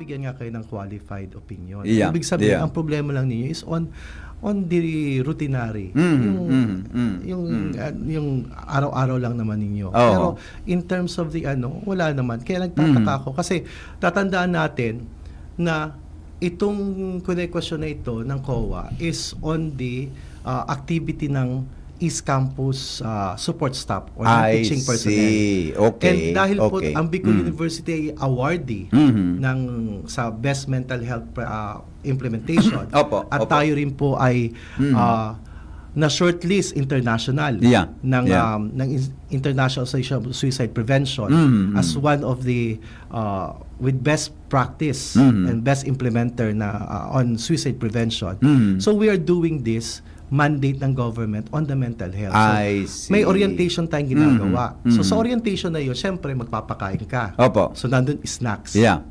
bigyan nga kayo ng qualified opinion. Yeah, Ibig sabihin, yeah. ang problema lang ninyo is on the routinary. Yung araw-araw lang naman ninyo. Oo. Pero in terms of the wala naman. Kaya nagtataka ako kasi tatandaan natin na itong question na ito ng COA is on the activity ng East Campus support staff or teaching personnel. See. Okay. And dahil po okay. ang Bicol University ay awardee sa Best Mental Health Implementation. Opo, At opo. tayo rin po ay na shortlist international Yeah, ng yeah. International Association of Suicide Prevention as one of the with best practice and best implementer na on suicide prevention. So we are doing this mandate ng government on the mental health. So, I see. may orientation tayong ginagawa. So sa orientation na yun, syempre magpapakain ka. Opo. So nandun snacks. Yeah.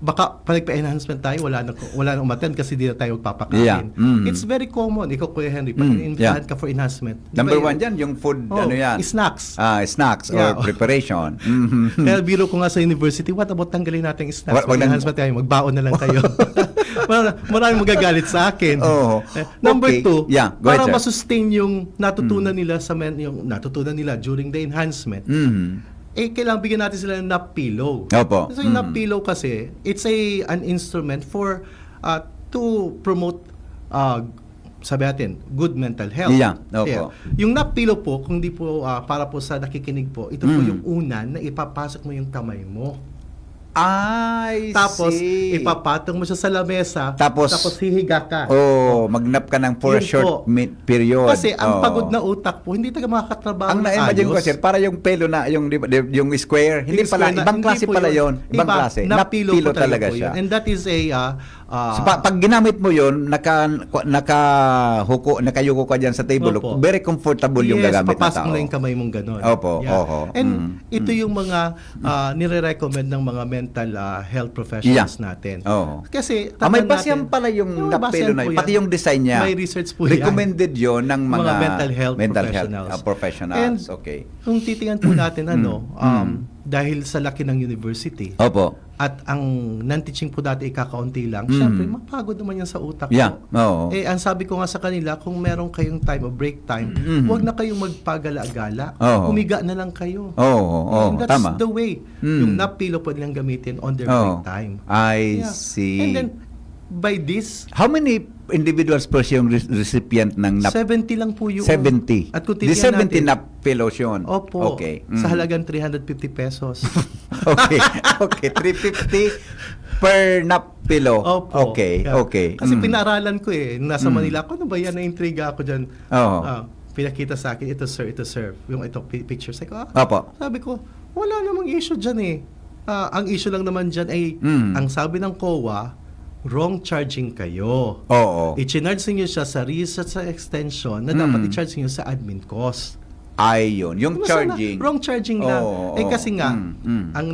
Baka pag nagpa-enhancement tayo, wala na umattend kasi di na tayo magpapakain. Yeah. It's very common. Ikaw, Kuya Henry, pag in-invite ka for enhancement. Number one dyan, yung food, ano yan? Snacks. Snacks Yeah. or preparation. Kaya biro ko nga sa university, what about tanggalin natin yung snacks? Wag Enhancement tayo, magbaon na lang kayo. Maraming magagalit sa akin. Oh. Number Okay. 2, Yeah, go ahead, para sir. masustain yung natutunan nila yung natutunan nila during the enhancement, kailangan bigyan natin sila ng nap pillow. Opo. So yung nap pillow kasi, it's an instrument for to promote sabi natin, good mental health. Yeah, opo. Yung nap pillow po, kung di po para po sa nakikinig po, ito po yung una na ipapasok mo yung kamay mo. Tapos, see. ipapatong mo siya sa lamesa, Tapos hihiga ka. magnap ka ng for a Yun short po. period. Kasi ang pagod na utak po, hindi talaga makakatrabaho Ang ng na-imagine ko, ayos. sir, para yung pelo na, yung square, hindi Yung pala, square na- ibang hindi klase po pala yun. yun. Ibang klase. Napilo po talaga po siya. yun. And that is a So, pag ginamit mo yun, nakayuko ka dyan sa table, Opo. very comfortable yung gagamit na papasok tao. mo na yung kamay mong gano'n. Opo, oho. And ito yung mga nire-recommend ng mga mental health professionals natin. Oo. Kasi may tandaan basehan natin- pala yung Yung napelo basehan na po yun. Pati yan. yung design niya. May research po yan. Recommended yun ng mga mental health professionals. professionals. And Okay. kung titingnan po natin dahil sa laki ng university, Opo. at ang non-teaching po dati kakaunti lang, syempre mapagod naman yan sa utak Yeah. mo. Oo. Ang sabi ko nga sa kanila, kung meron kayong time o break time, huwag na kayong magpagala-gala. Oo. Humiga na lang kayo. Oo. And that's Tama. the way. Yung nap pillow po nilang gamitin on their break time. I Yeah. see. And then, by this, How many individuals per yung recipient ng nap? 70 lang po yung 70. At kung Di titingnan 70 natin, nap pillows yun. Opo. Okay. Sa halagang 350 pesos. Okay. 350 per nap pillow. Opo. Okay. Yeah. Okay. Kasi pinaralan ko nasa Manila ako, ano ba yan? Na-intriga ako dyan. Oo. Pinakita sa akin, ito sir. Yung ito picture. Sabi ko, Opo. sabi ko, wala namang issue dyan ang issue lang naman dyan ay, ang sabi ng COA, wrong charging kayo. Oo. I-charge niyo siya sa research sa extension na dapat i-charge niyo sa admin cost. Ayun. Yung Sana, charging. wrong charging lang. Oo, Kasi nga, ang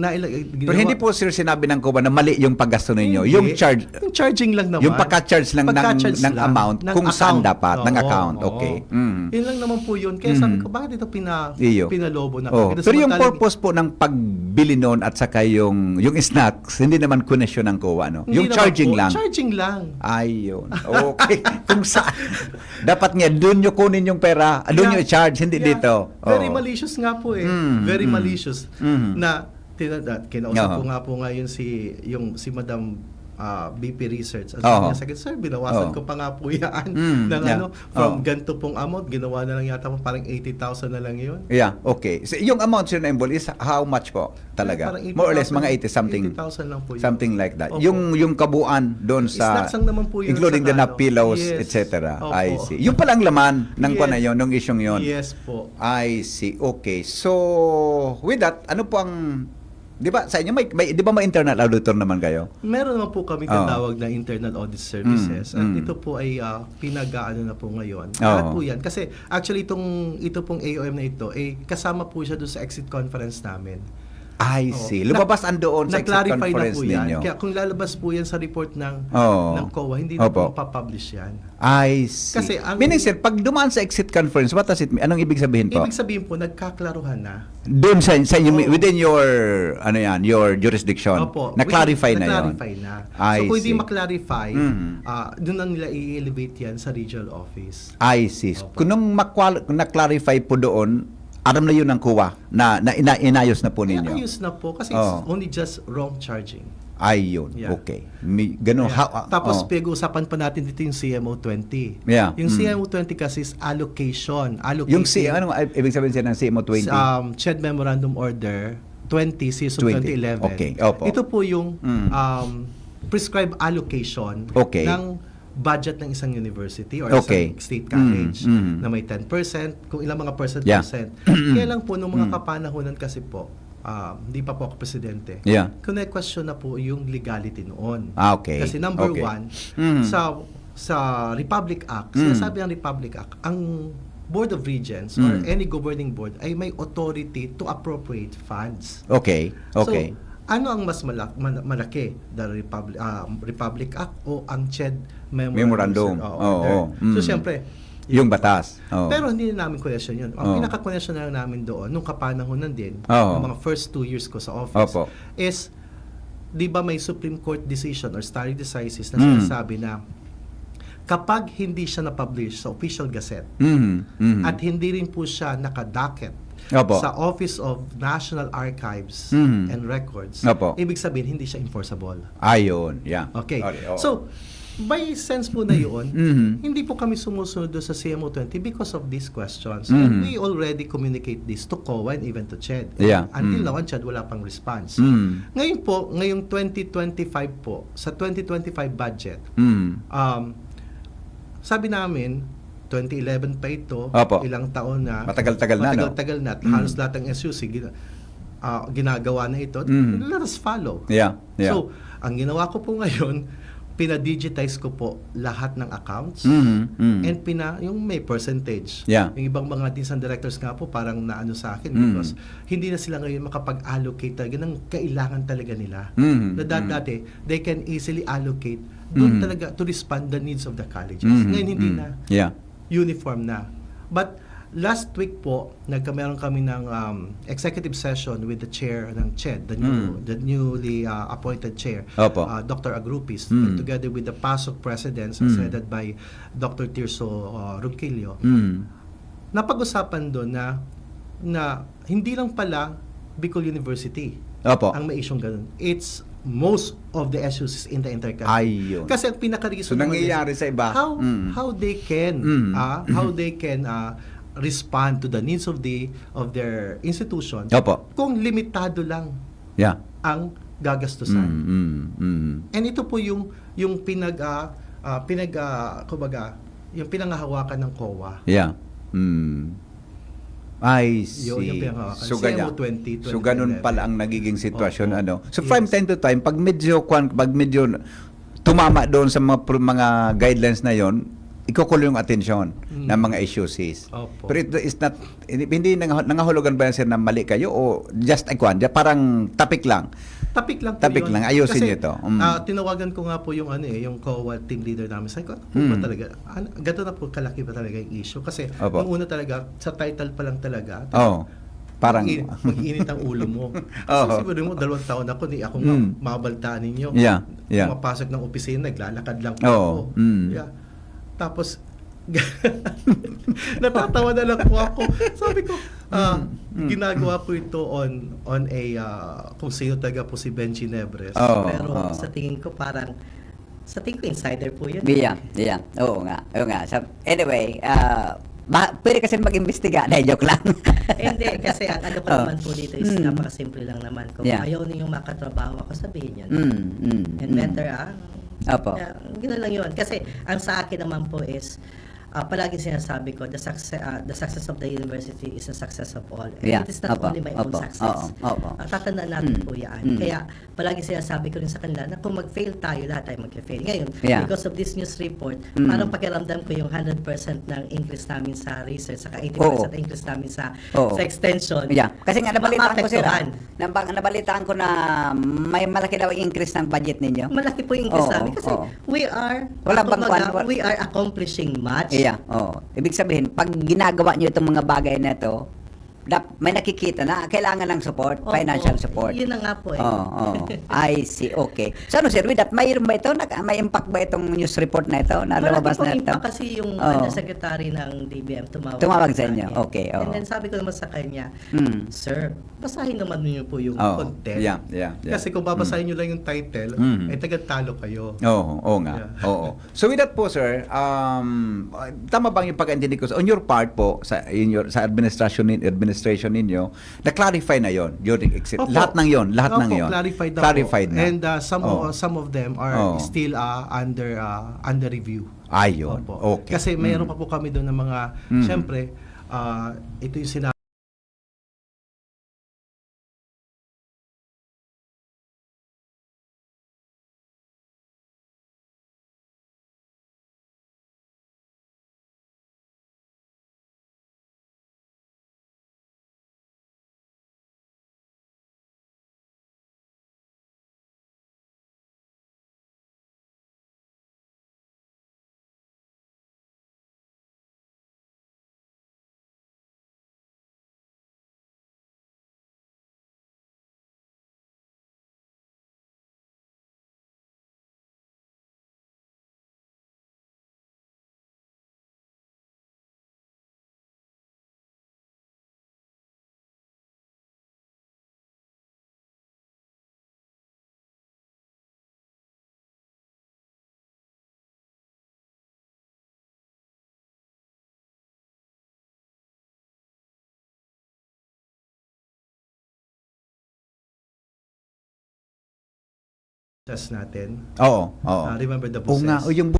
Pero hindi po sir sinabi ng COA na mali yung paggasto ninyo. Hindi. Yung charge, Yung charging lang naman. yung pagka-charge lang ng lang, amount ng kung saan account. dapat, ng Oo, account. oo. Okay. Yun lang naman po yun. Kaya sabi ko, bakit ito Iyo. pinalobo na? Oh. Ito Pero yung samantalang- purpose po ng pagbili noon at saka yung snacks, hindi naman connection ng COA, no? Hindi Yung naman charging po. lang. Charging lang. Ayun. Okay. Kung saan. Dapat nga, doon nyo kunin yung pera, doon nyo i-charge, hindi Yeah. dito. Very Oo. malicious nga po Very malicious. Na, kinausap ko nga po ngayon si Madam BP Research. At sabi niya sa akin, sir, binawasan ko pa nga po yan. From ganito pong amount, ginawa na lang yata mo parang 80,000 na lang yun. Yeah, okay. So, yung amount sir na involved is how much po talaga? Parang 80,000, More or less, mga 80 something. 80,000 lang po yun. Something like that. Opo. Yung kabuuan doon sa, Snacks lang naman po yun, including the saka nap pillows, yes. etc. Opo. I see. Yung palang laman ng Yes. kwa na yun, nung isyong yun. Yes po. I see. Okay. So, with that, ano po ang, di ba, sa inyo, di ba may internal auditor naman kayo? Meron naman po kami tinatawag na internal audit services. At ito po ay pinag-aano na po ngayon. Lahat po yan. Kasi actually ito pong AOM na ito, kasama po siya doon sa exit conference namin. I Oo. see. Lumabas andoon sa exit Na-clarify na conference po yan. ninyo. Kaya kung lalabas po yan sa report ng COA, hindi na Opo. po mapapublish yan. I see. Kasi ang- Meaning, sir, pag dumaan sa exit conference, what does it mean? Anong ibig sabihin po? Ibig sabihin po, nagkaklaruhan na. Doon sa inyo, Oo. within your, your jurisdiction, Opo. na-clarify na yun. Na-clarify na. I So kung hindi see. ma-clarify, Mhm. doon na nila i-elevate yan sa regional office. I see. Opo. Kung nung na-clarify po doon, aram na yun ng kuwa na inayos na po Kaya ninyo. ayos na po kasi Oo. it's only just wrong charging. Ay, yun. Yeah. Okay. Ganun. Kaya, tapos oh. pinag-uusapan pa natin dito yung CMO20. Yeah. Yung CMO20 kasi is allocation. Yung ano ibig sabihin siya ng CMO20? CHED Memorandum Order 20 series of 20. 2011. Okay. Opo. Ito po yung prescribed allocation Okay. ng budget ng isang university or Okay. isang state college Mm. na may 10%, kung ilang mga percent. Yeah. Kaya lang po, nung mga kapanahonan kasi po, hindi pa po ako presidente, Yeah. question na po yung legality noon. Okay. Kasi number Okay. one, Mm. sa Republic Act, Mm. sinasabi ng Republic Act, ang Board of Regents or any governing board ay may authority to appropriate funds. Okay. Okay. So, ano ang mas malaki? The Republic Act o ang CHED Memorandum. Oo. So, siyempre, Yung batas. Oo. pero hindi na namin question yun. Oo. Ang pinaka-question na lang namin doon, nung kapanahonan din, Oo. ng mga first 2 years ko sa office, Opo. is, di ba may Supreme Court decision or stare decisis na Mm. sinasabi na kapag hindi siya na-publish sa Official Gazette at hindi rin po siya nakadocket Opo. sa Office of National Archives Mhm. and Records, Opo. ibig sabihin hindi siya enforceable. Ayun. Yeah. Okay. Oo. So, by sense po na yun, Mhm. hindi po kami sumusunod doon sa CMO20 because of these questions. And Mhm. we already communicate this to COA and even to CHED. Yeah. Until Mm. now, ang CHED wala pang response. Mm. Ngayon po, ngayong 2025 po, sa 2025 budget, Mm. sabi namin, 2011 pa ito, Opo. ilang taon na, Matagal-tagal na, no? matagal-tagal na, at Mm. halos lahat ng SUC ginagawa na ito, Mm. let us follow. Yeah. Yeah. So, ang ginawa ko po ngayon, pina-digitize ko po lahat ng accounts Mhm. Mm. and yung may percentage. Yeah. Yung ibang mga deans and directors nga po parang naano sa akin Mm. because hindi na sila ngayon makapag-allocate talaga ng kailangan talaga nila. Mhm. Na dati, they can easily allocate doon Mhm. talaga to respond the needs of the colleges. Mhm. Ngayon hindi Mm. na Yeah. uniform na. But last week po, meron kami ng executive session with the chair ng CHED, the newly appointed chair, Opo. Dr. Agrupis, Mm. and together with the PASOK presidents headed by Dr. Tirso Ronquillo. Mm. Napag-usapan doon na hindi lang pala Bicol University Opo. ang may isyong ganun. It's most of the SUCs in the entire country. Ayun. Kasi ang pinaka-reason So, naman nangyayari is sa iba. how they can respond to the needs of their institution Opo. kung limitado lang Yeah. ang gagastusan. And ito po yung kumbaga, yung pinanghahawakan ng COA. Yeah. Mm. I see. Yung pinanghahawakan. So, ganyan. CMO20, So, ganun pala ang nagiging sitwasyon. Opo. Ano. So, Yes. from time to time, pag medyo tumama doon sa mga guidelines na yon, ikukulo yung atensyon ng mga issues. Opo. Pero it is not, hindi nangahulugan ba yan sir na mali kayo o just parang topic lang? Topic lang po Topic yun. lang. Ayusin Kasi, niyo to. tinawagan ko nga po yung yung COA team leader namin. Sabi ko, ba talaga? Ganito na po kalaki ba talaga yung issue? Kasi, Opo. nung una talaga, sa title pa lang talaga, Oh. Parang mag-init ang ulo mo. Oo. Kasi siguro mo, 2 taon ako, ako nga, mabaltaan ninyo. Yeah, yeah. Pumapasok ng opisina, naglalakad lang po Oo. ako. Mm. Yeah. Tapos, natatawa na lang po ako. Sabi ko, ginagawa ko ito on a, kung sino talaga po si Benji Nebres. Oo. Pero Oo. sa tingin ko insider po yun. Yeah, yeah. Oo nga. Anyway, pwede kasi mag-imbestiga. Joke lang. Hindi, kasi ang ano ko naman po dito is napakasimple lang naman. Kung Yeah. ayaw ninyong makatrabaho ako, sabihin yun. And Mm. better, Opo. gano'n lang yun. Kasi ang sa akin naman po is, palagi sinasabi ko, the success of the university is the success of all. And Yeah. it is not Opo. only my own Opo. success. Opo. Tatandaan natin po yan. Kaya palagi sinasabi ko rin sa kanila na kung mag-fail tayo, lahat tayo mag-fail. Ngayon, Yeah. because of this news report, parang pakiramdam ko yung 100% ng increase namin sa research, saka 80% Oo. increase namin sa Oo. extension. Yeah. Kasi nga nabalitaan ko sir. Maapektuhan. Nabalitaan ko na may malaki daw ang increase ng budget ninyo. Malaki po yung increase Oo, namin kasi oo. we are Walang kumbaga, bangkwan. we are accomplishing much. Iya, oo. Ibig sabihin, pag ginagawa nyo itong mga bagay na ito, may nakikita na kailangan ng support, Opo, financial support. Yun na nga po eh. Oo. I see. Okay. So ano, sir, with that, mayroon ba ito? May impact ba itong news report na ito? Na Malaki lumabas pong na ito? impact kasi yung Oo. undersecretary ng DBM Tumawag sa inyo. akin. Okay, oo. And then sabi ko naman sa kanya, Mm. Sir, basahin naman niyo po yung Oo. content. Yeah. Kasi kung babasahin nyo lang yung title, Mm. tagatalo kayo. Oo nga. Yeah. Oo. So with that po, sir, tama bang yung pagkaintindi ko on your part po sa administration ninyo, na-clarify na yon during exit. Opo. Lahat ng yon. Clarified na Clarified po. na. And Oo. some of them are Oo. still under review. Ayun. Opo. Okay. Kasi mayroon pa po kami doon ng mga, Mm. syempre, ito yung sinabi natin. Oo. Remember the Oo nga. buses? Yung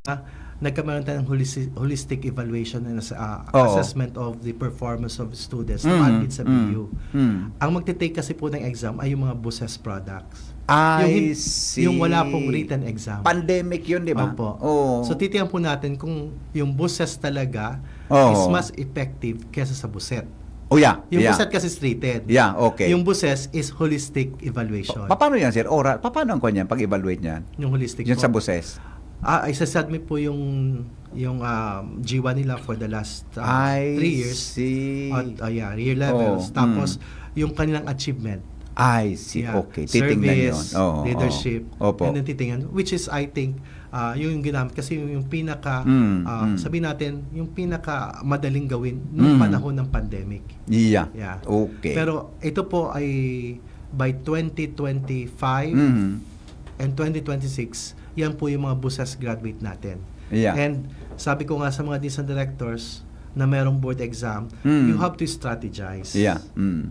Nagkameron tayo ng holistic evaluation and Oo. assessment of the performance of students Mm, na admit sa BU. mm. Ang magte-take kasi po ng exam ay yung mga buses products. I yung, see. yung wala pong written exam. Pandemic yun, di ba? Opo. Oo. So titiyan po natin kung yung buses talaga Oo. is mas effective kesa sa buset. Oh, yeah. Yung yeah. buset kasi rated. Yeah, okay. Yung buses is holistic evaluation. Paano yan, sir? Oral? Paano ang kanyan pag-evaluate niyan? Yung holistic Yun po. sa buses? Isa-submit po yung G1 nila for the last 3 years. See. At year levels. Oh, Tapos yung kanilang achievement. I see. Yeah. Okay. Titingnan yun. Service, Oo, leadership, oo. Opo. and then titingnan, which is I think yung ginamit kasi yung pinaka sabihin natin yung pinaka madaling gawin nung panahon ng pandemic. Yeah. Yeah. Okay. Pero ito po ay by 2025 and 2026, yan po yung mga buses graduate natin. Yeah. And sabi ko nga sa mga DSAN directors na merong board exam, you have to strategize. Yeah.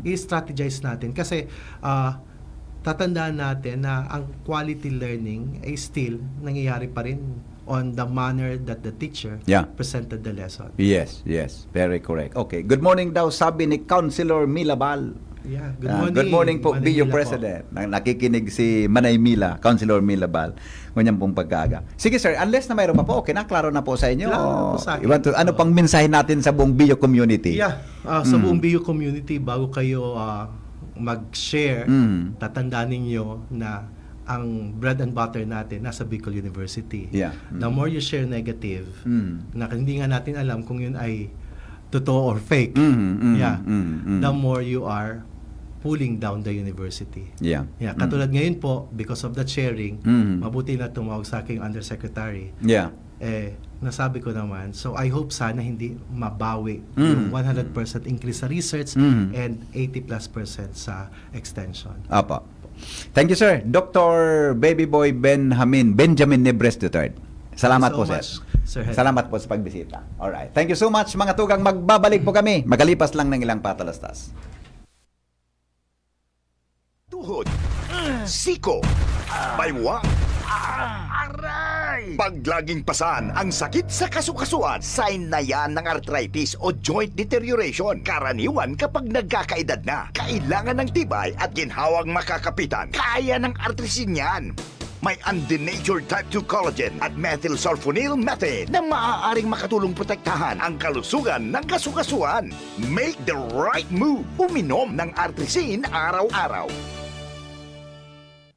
I-strategize natin kasi tatandaan natin na ang quality learning ay still nangyayari pa rin on the manner that the teacher Yeah. presented the lesson. Yes. Very correct. Okay. Good morning daw, sabi ni Councilor Milabal. Yeah, Good morning po, Manay BU Mila President. Nakikinig si Manay Mila, Councilor Milabal. Ganyan pong pagkaaga. Sige sir, unless na mayroon pa po, okay na, klaro na po sa inyo. Klaro na po sa akin. Ano pang mensahe natin sa buong BU community? Yeah, sa buong BU community, bago kayo mag-share, tatandaan ninyo na ang bread and butter natin nasa Bicol University. Yeah. The more you share negative, na hindi nga natin alam kung yun ay totoo or fake, the more you are pulling down the university. Yeah. Katulad ngayon po, because of that sharing, mabuti na tumawag sa aking undersecretary. Yeah. Nasabi ko naman, so I hope sana hindi mabawi yung 100% increase sa research and 80+% sa extension. Apa. Thank you sir. Dr. Baby Boy Benjamin Nebres III. Salamat Thank you po so sir. much, Sir Henry. Salamat po sa pagbisita. Alright. Thank you so much mga tugang. Magbabalik po kami. Magalipas lang ng ilang patalastas. Tuhod, siko, baywa, aray! Pag laging pasan ang sakit sa kasukasuan, sign na yan ng arthritis o joint deterioration. Karaniwan kapag nagkakaedad na, kailangan ng tibay at ginhawang makakapitan. Kaya ng artrisin yan. May undenatured type 2 collagen at methylsulfonyl methane na maaaring makatulong protektahan ang kalusugan ng kasukasuan. Make the right move. Uminom ng artrisin araw-araw.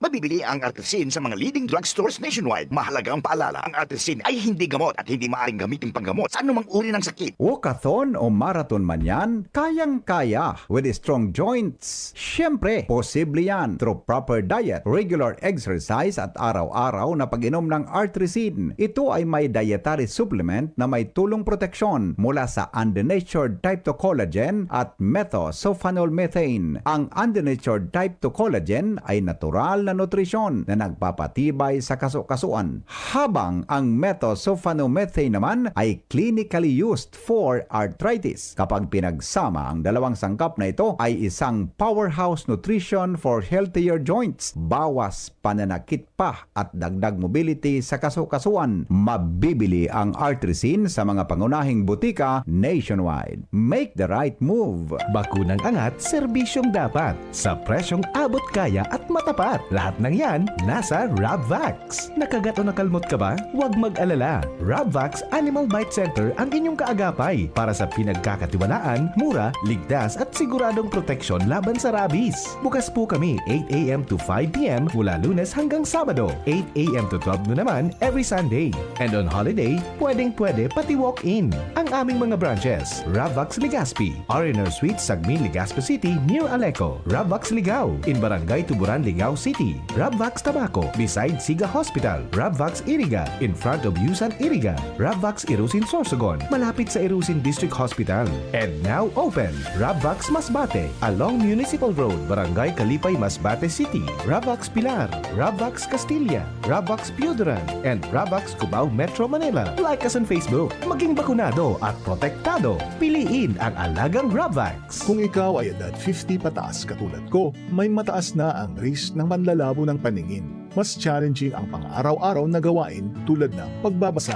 Mabibili ang Artesin sa mga leading drugstores nationwide. Mahalagang paalala, ang Artesin ay hindi gamot at hindi maaaring gamitin panggamot sa anumang uri ng sakit. Walkathon o marathon man yan, kayang-kaya with strong joints. Siyempre, posible yan through proper diet, regular exercise at araw-araw na pag-inom ng Artesin. Ito ay may dietary supplement na may tulong proteksyon mula sa undenatured type 2 collagen at methylsulfonylmethane. Ang undenatured type 2 collagen ay natural na nutrisyon na nagpapatibay sa kaso-kasuan, habang ang methylsulfonylmethane naman ay clinically used for arthritis. Kapag pinagsama ang dalawang sangkap na ito ay isang powerhouse nutrition for healthier joints, bawas pananakit pa at dagdag mobility sa kaso-kasuan. Mabibili ang Artesin sa mga pangunahing butika nationwide. Make the right move. Bakunang angat, serbisyong dapat. Sa presyong abot kaya at matapat. Lahat ng yan, nasa Rabvax. Nakagat o nakalmot ka ba? Huwag mag-alala. Rabvax Animal Bite Center ang inyong kaagapay para sa pinagkakatiwalaan, mura, ligtas at siguradong proteksyon laban sa rabies. Bukas po kami 8 a.m. to 5 p.m. mula Lunes hanggang Sabado, 8 a.m. to 12 noon naman every Sunday. And on holiday, pwedeng-pwede pati walk-in. Ang aming mga branches, Rabvax Legazpi, R&R Suite, Sagmin, Legazpi City, near Aleco. Rabvax Ligao, in Barangay Tuburan, Ligao City. Rabvax Tabaco, beside Siga Hospital. Rabvax Iriga, in front of Yusan Iriga. Rabvax Irusin Sorsogon, malapit sa Irusin District Hospital. And now open, Rabvax Masbate, along Municipal Road, Barangay Kalipay, Masbate City. Rabvax Pilar, Rabvax Castilla, Rabvax Piudaran, and Rabvax Cubao Metro Manila. Like us on Facebook, maging bakunado at protektado. Piliin ang alagang Rabvax. Kung ikaw ay edad 50 pataas katulad ko, may mataas na ang risk ng panlalabo ng paningin. Mas challenging ang pang-araw-araw na gawain tulad ng pagbabasa,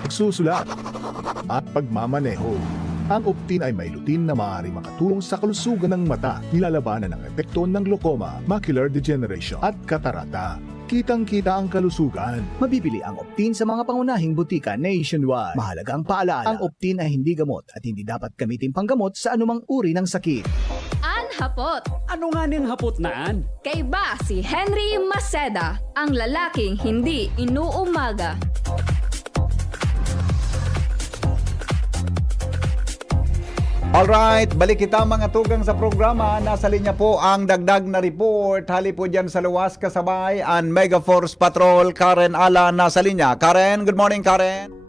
pagsusulat, at pagmamaneho. Ang Optin ay may lutin na maaaring makatulong sa kalusugan ng mata, nilalabanan ng epekto ng glaucoma, macular degeneration at katarata. Kitang-kita ang kalusugan. Mabibili ang Optin sa mga pangunahing butika nationwide. Mahalagang paalala, ang Optin ay hindi gamot at hindi dapat gamitin panggamot sa anumang uri ng sakit. Hapot. Ano nga niyang hapot naan? Kay ba si Henry Maceda, ang lalaking hindi inuumaga. Alright, balik kita mga tugang sa programa. Nasa linya po ang dagdag na report. Hali po dyan sa Luwas Kasabay and Mega Force Patrol. Karen Alan nasa linya. Karen, good morning Karen.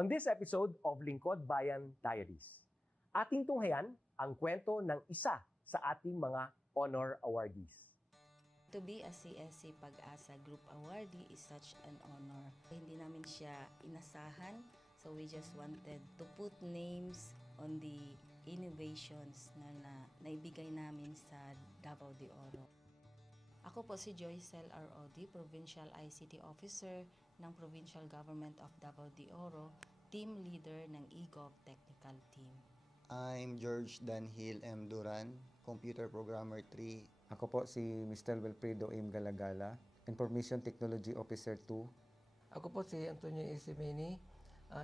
On this episode of Lingkod Bayan Diaries, ating tunghayan ang kwento ng isa sa ating mga honor awardees. To be a CSC Pag-asa Group Awardee is such an honor. Hindi namin siya inasahan, so we just wanted to put names on the innovations na naibigay namin sa Davao de Oro. Ako po si Joycel R.O.D., Provincial ICT Officer ng Provincial Government of Davao de Oro, Team Leader ng eGov Technical Team. I'm George Danhil M. Duran, Computer Programmer 3. Ako po si Mr. Wilfredo M. Galagala, Information Technology Officer 2. Ako po si Antonio Isimeni,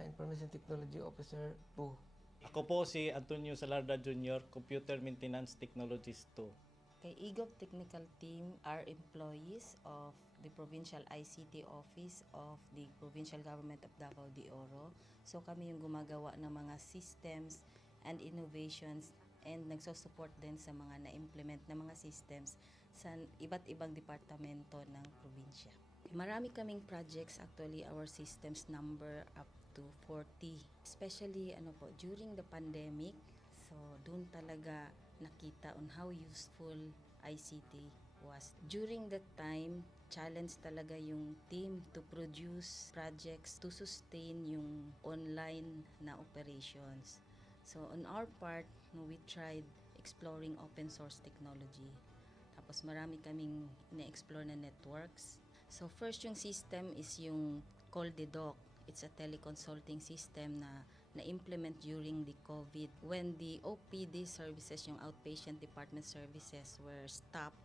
Information Technology Officer 2. Ako po si Antonio Salarda Jr., Computer Maintenance Technologist 2. Kay eGov Technical Team are employees of the Provincial ICT Office of the Provincial Government of Davao de Oro. So kami yung gumagawa ng mga systems and innovations and nagsusupport din sa mga na-implement na mga systems sa iba't ibang departamento ng probinsya. Marami kaming projects, actually our systems number up to 40. Especially during the pandemic, so doon talaga nakita on how useful ICT was. During that time, challenge talaga yung team to produce projects to sustain yung online na operations. So on our part, we tried exploring open source technology. Tapos marami kaming ina-explore na networks. So first yung system is yung CallDedoc. It's a teleconsulting system na na-implement during the COVID. When the OPD services, yung outpatient department services were stopped,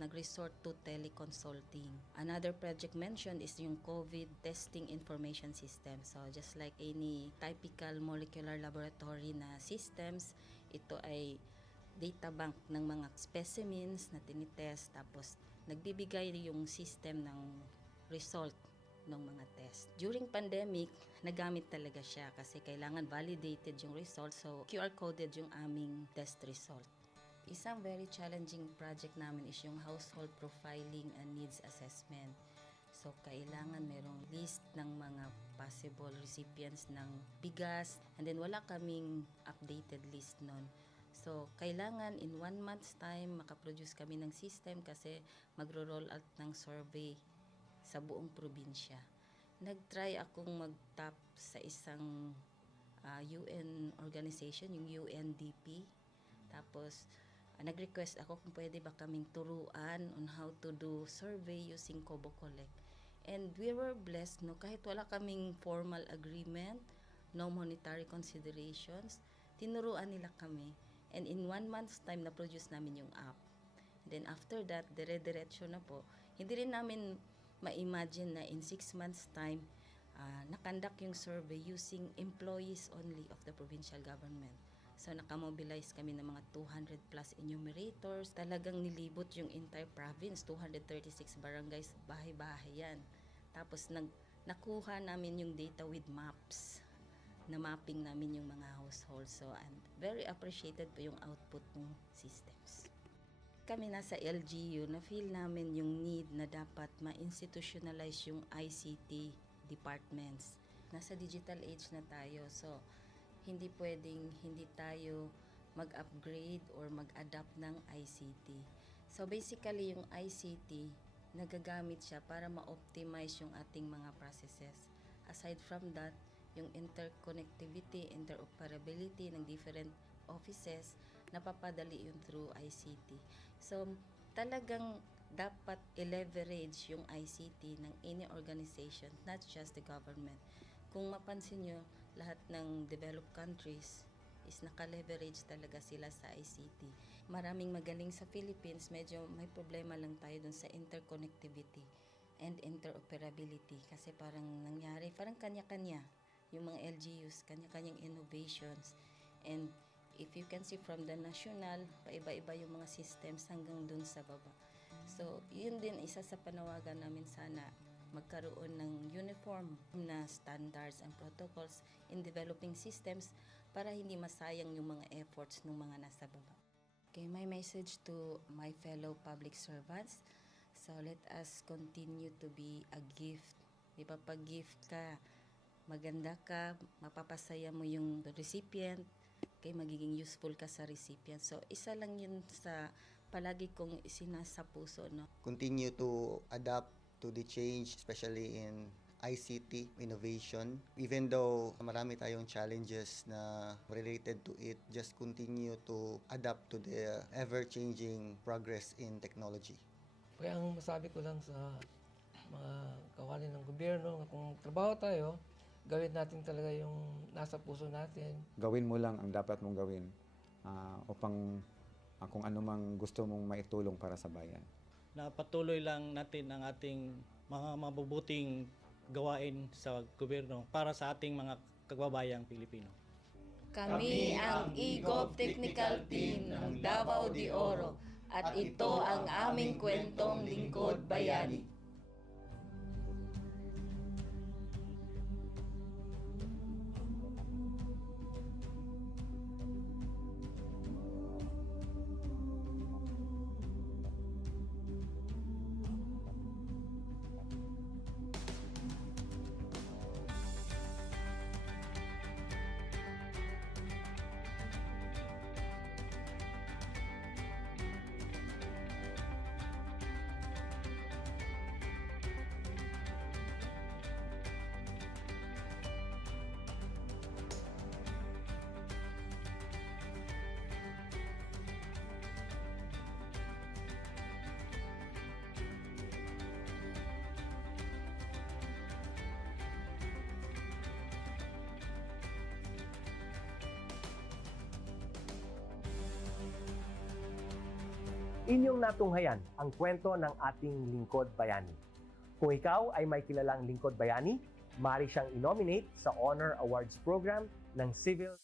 nag-resort to teleconsulting. Another project mentioned is yung COVID testing information system. So just like any typical molecular laboratory na systems, ito ay data bank ng mga specimens na tinitest, tapos nagbibigay yung system ng result ng mga test. During pandemic, nagamit talaga siya kasi kailangan validated yung result, so QR coded yung aming test result. Isang very challenging project namin is yung household profiling and needs assessment. So, kailangan merong list ng mga possible recipients ng bigas, and then wala kaming updated list nun. So, kailangan in 1 month's time makaproduce kami ng system kasi magro-roll out ng survey sa buong probinsya. Nag-try akong mag-tap sa isang UN organization, yung UNDP. Tapos, nag-request ako kung pwede ba kaming turuan on how to do survey using Kobo Collect. And we were blessed, kahit wala kaming formal agreement, no monetary considerations, tinuruan nila kami. And in 1 month's time, na-produce namin yung app. And then after that, dire-diretso na po. Hindi rin namin ma-imagine na in 6 months' time, nakandak yung survey using employees only of the provincial government. So, nakamobilize kami ng mga 200 plus enumerators. Talagang nilibot yung entire province, 236 barangays, bahay-bahay yan. Tapos, nakuha namin yung data with maps. Na mapping namin yung mga households. So, and very appreciated po yung output ng systems. Kami nasa LGU, na-feel namin yung need na dapat ma-institutionalize yung ICT departments. Nasa digital age na tayo, so hindi pwedeng hindi tayo mag-upgrade or mag-adapt ng ICT. So basically yung ICT, nagagamit siya para ma-optimize yung ating mga processes. Aside from that, yung interconnectivity, interoperability ng different offices, napapadali yun through ICT. So talagang dapat i-leverage yung ICT ng any organization, not just the government. Kung mapansin nyo, lahat ng developed countries is naka-leverage talaga sila sa ICT. Maraming magaling sa Philippines, medyo may problema lang tayo dun sa interconnectivity and interoperability kasi parang nangyari, parang kanya-kanya yung mga LGUs, kanya-kanyang innovations. And if you can see from the national, paiba-iba yung mga systems hanggang dun sa baba. So, yun din isa sa panawagan namin sana magkaroon ng uniform na standards and protocols in developing systems para hindi masayang yung mga efforts ng mga nasa baba. Okay, my message to my fellow public servants, so let us continue to be a gift. Di ba, pag gift ka, maganda ka, mapapasaya mo yung recipient, kay magiging useful ka sa recipient. So, isa lang yun sa palagi kong isinasa puso, no? Continue to adapt to the change, especially in ICT innovation. Even though marami tayong challenges na related to it, just continue to adapt to the ever-changing progress in technology. Kaya ang masabi ko lang sa mga kawani ng gobyerno, kung trabaho tayo, gawin natin talaga yung nasa puso natin. Gawin mo lang ang dapat mong gawin upang kung ano mang gusto mong maitulong para sa bayan. Na patuloy lang natin ang ating mga mabubuting gawain sa gobyerno para sa ating mga kababayang Pilipino. Kami ang EGOV Technical Team ng Davao de Oro at ito ang aming kwentong lingkod bayani. Inyong natunghayan ang kwento ng ating lingkod bayani. Kung ikaw ay may kilalang lingkod bayani, maaari siyang i-nominate sa Honor Awards Program ng Civil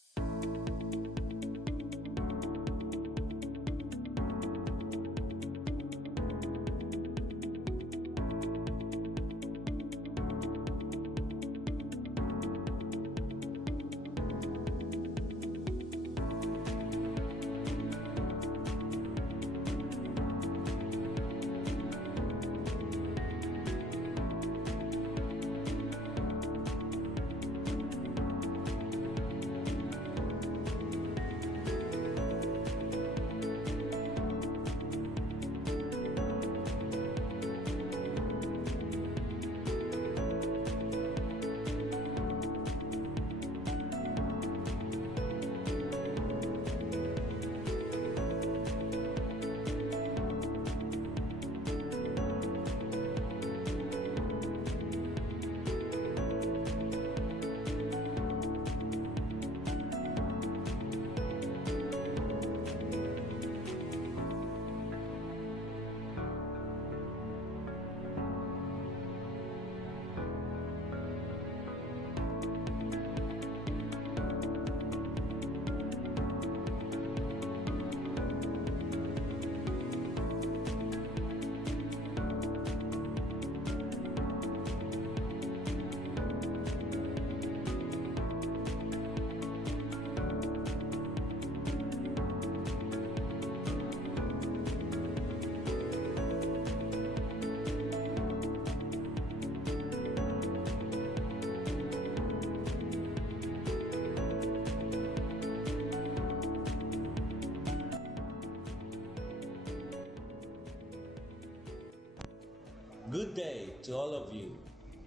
Good day to all of you.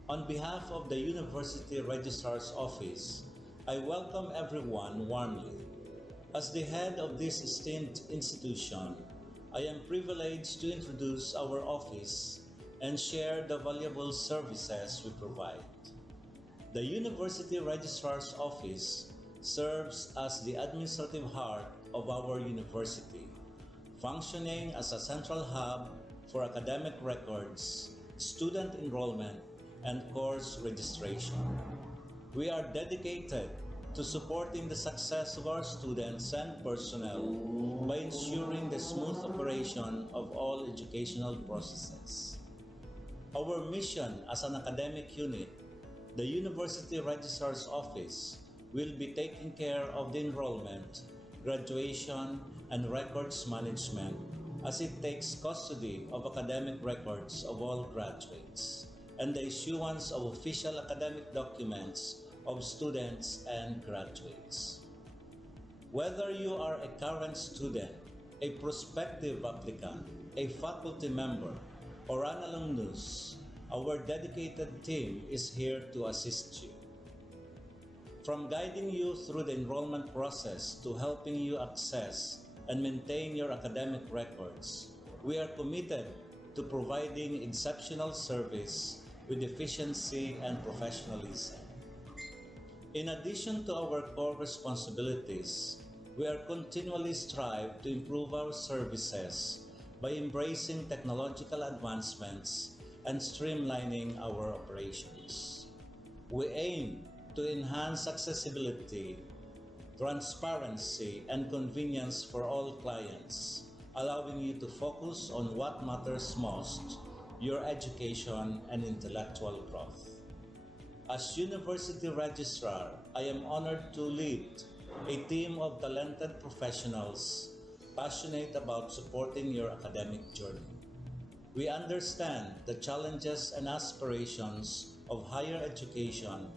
On behalf of the University Registrar's Office, I welcome everyone warmly. As the head of this esteemed institution, I am privileged to introduce our office and share the valuable services we provide. The University Registrar's Office serves as the administrative heart of our university, functioning as a central hub for academic records, student enrollment, and course registration. We are dedicated to supporting the success of our students and personnel by ensuring the smooth operation of all educational processes. Our mission as an academic unit, the University Registrar's Office, will be taking care of the enrollment, graduation, and records management as it takes custody of academic records of all graduates and the issuance of official academic documents of students and graduates. Whether you are a current student, a prospective applicant, a faculty member, or an alumnus, our dedicated team is here to assist you. From guiding you through the enrollment process to helping you access and maintain your academic records, we are committed to providing exceptional service with efficiency and professionalism. In addition to our core responsibilities, we are continually strive to improve our services by embracing technological advancements and streamlining our operations. We aim to enhance accessibility, transparency, and convenience for all clients, allowing you to focus on what matters most, your education and intellectual growth. As University Registrar, I am honored to lead a team of talented professionals passionate about supporting your academic journey. We understand the challenges and aspirations of higher education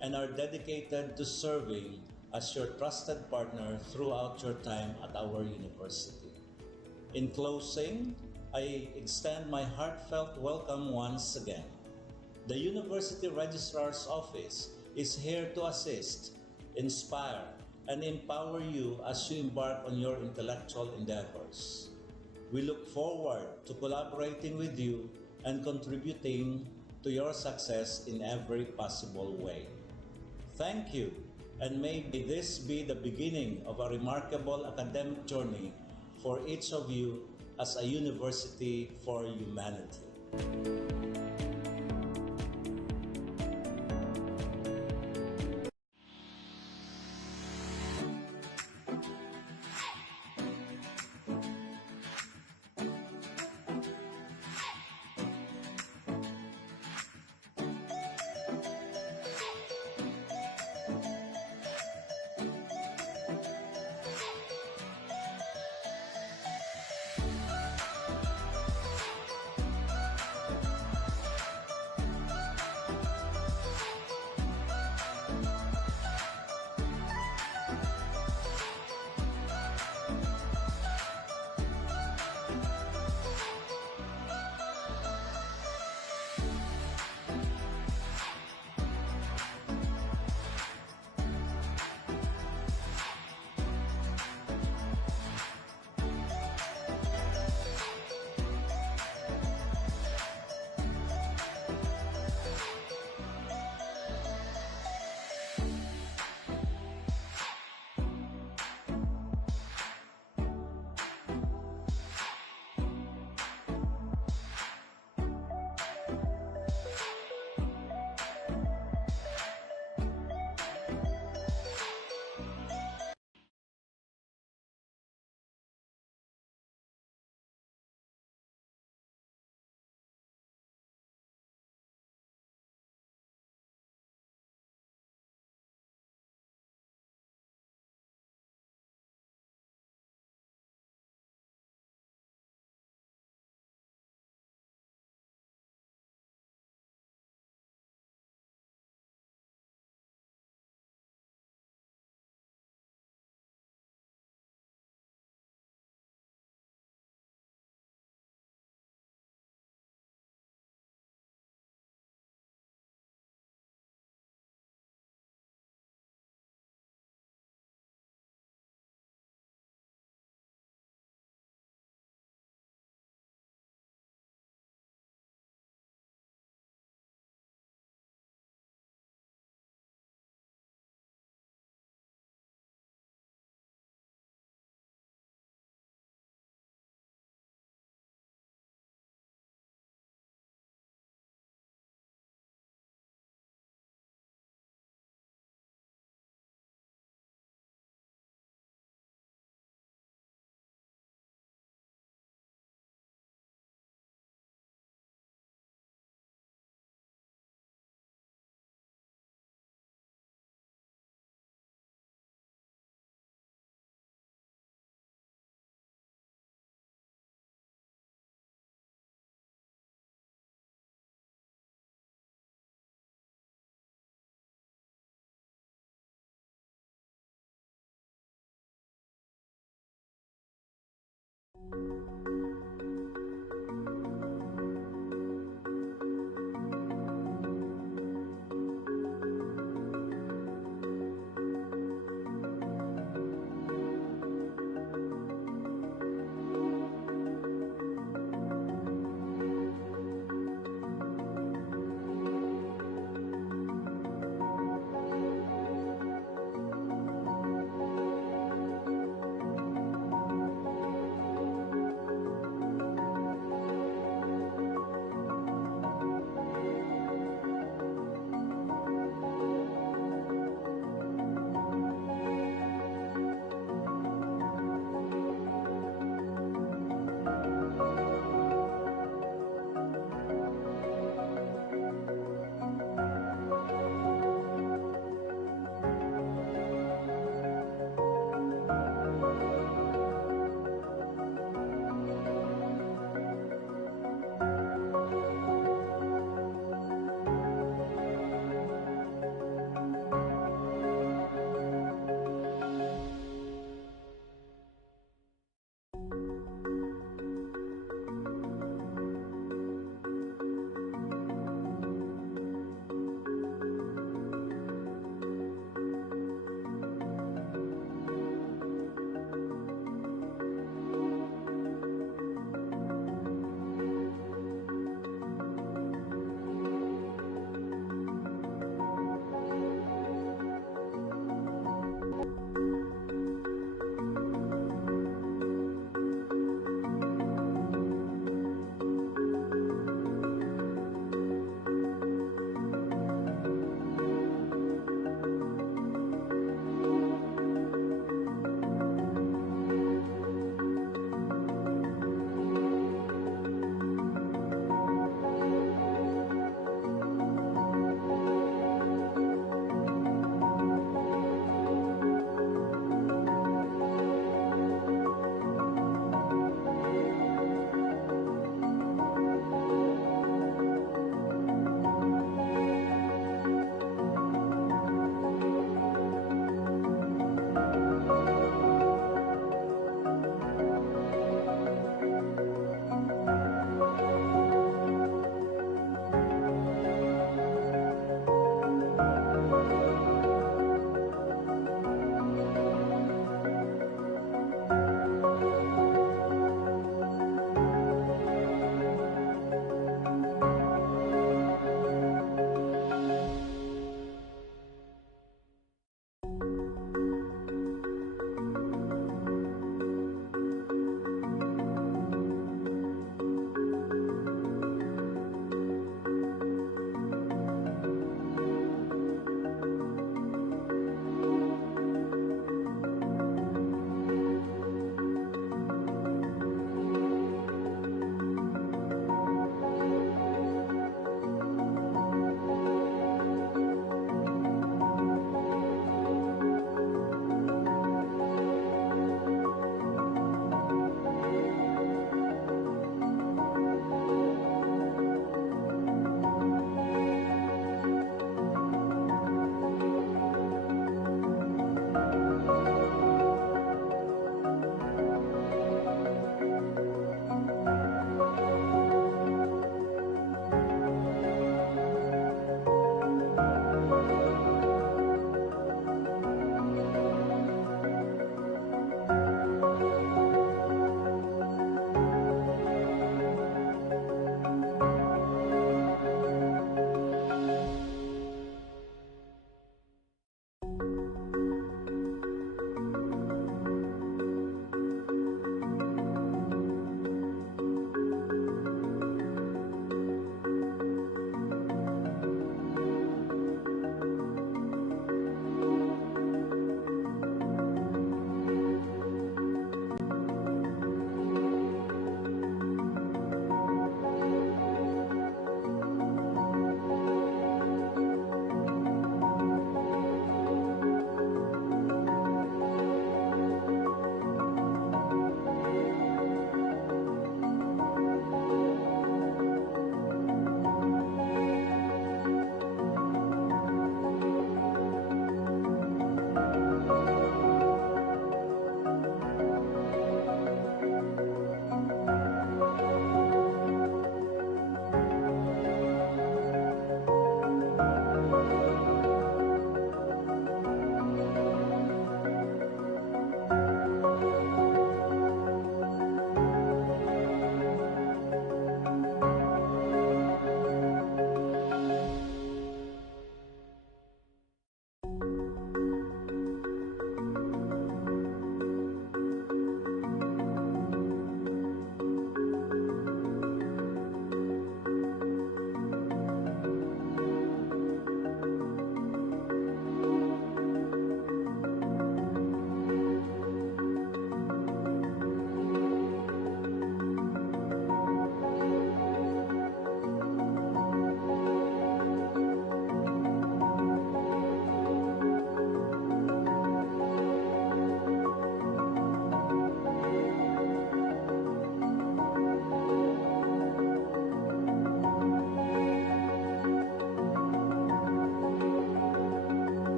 and are dedicated to serving as your trusted partner throughout your time at our university. In closing, I extend my heartfelt welcome once again. The University Registrar's Office is here to assist, inspire, and empower you as you embark on your intellectual endeavors. We look forward to collaborating with you and contributing to your success in every possible way. Thank you, and may this be the beginning of a remarkable academic journey for each of you as a university for humanity.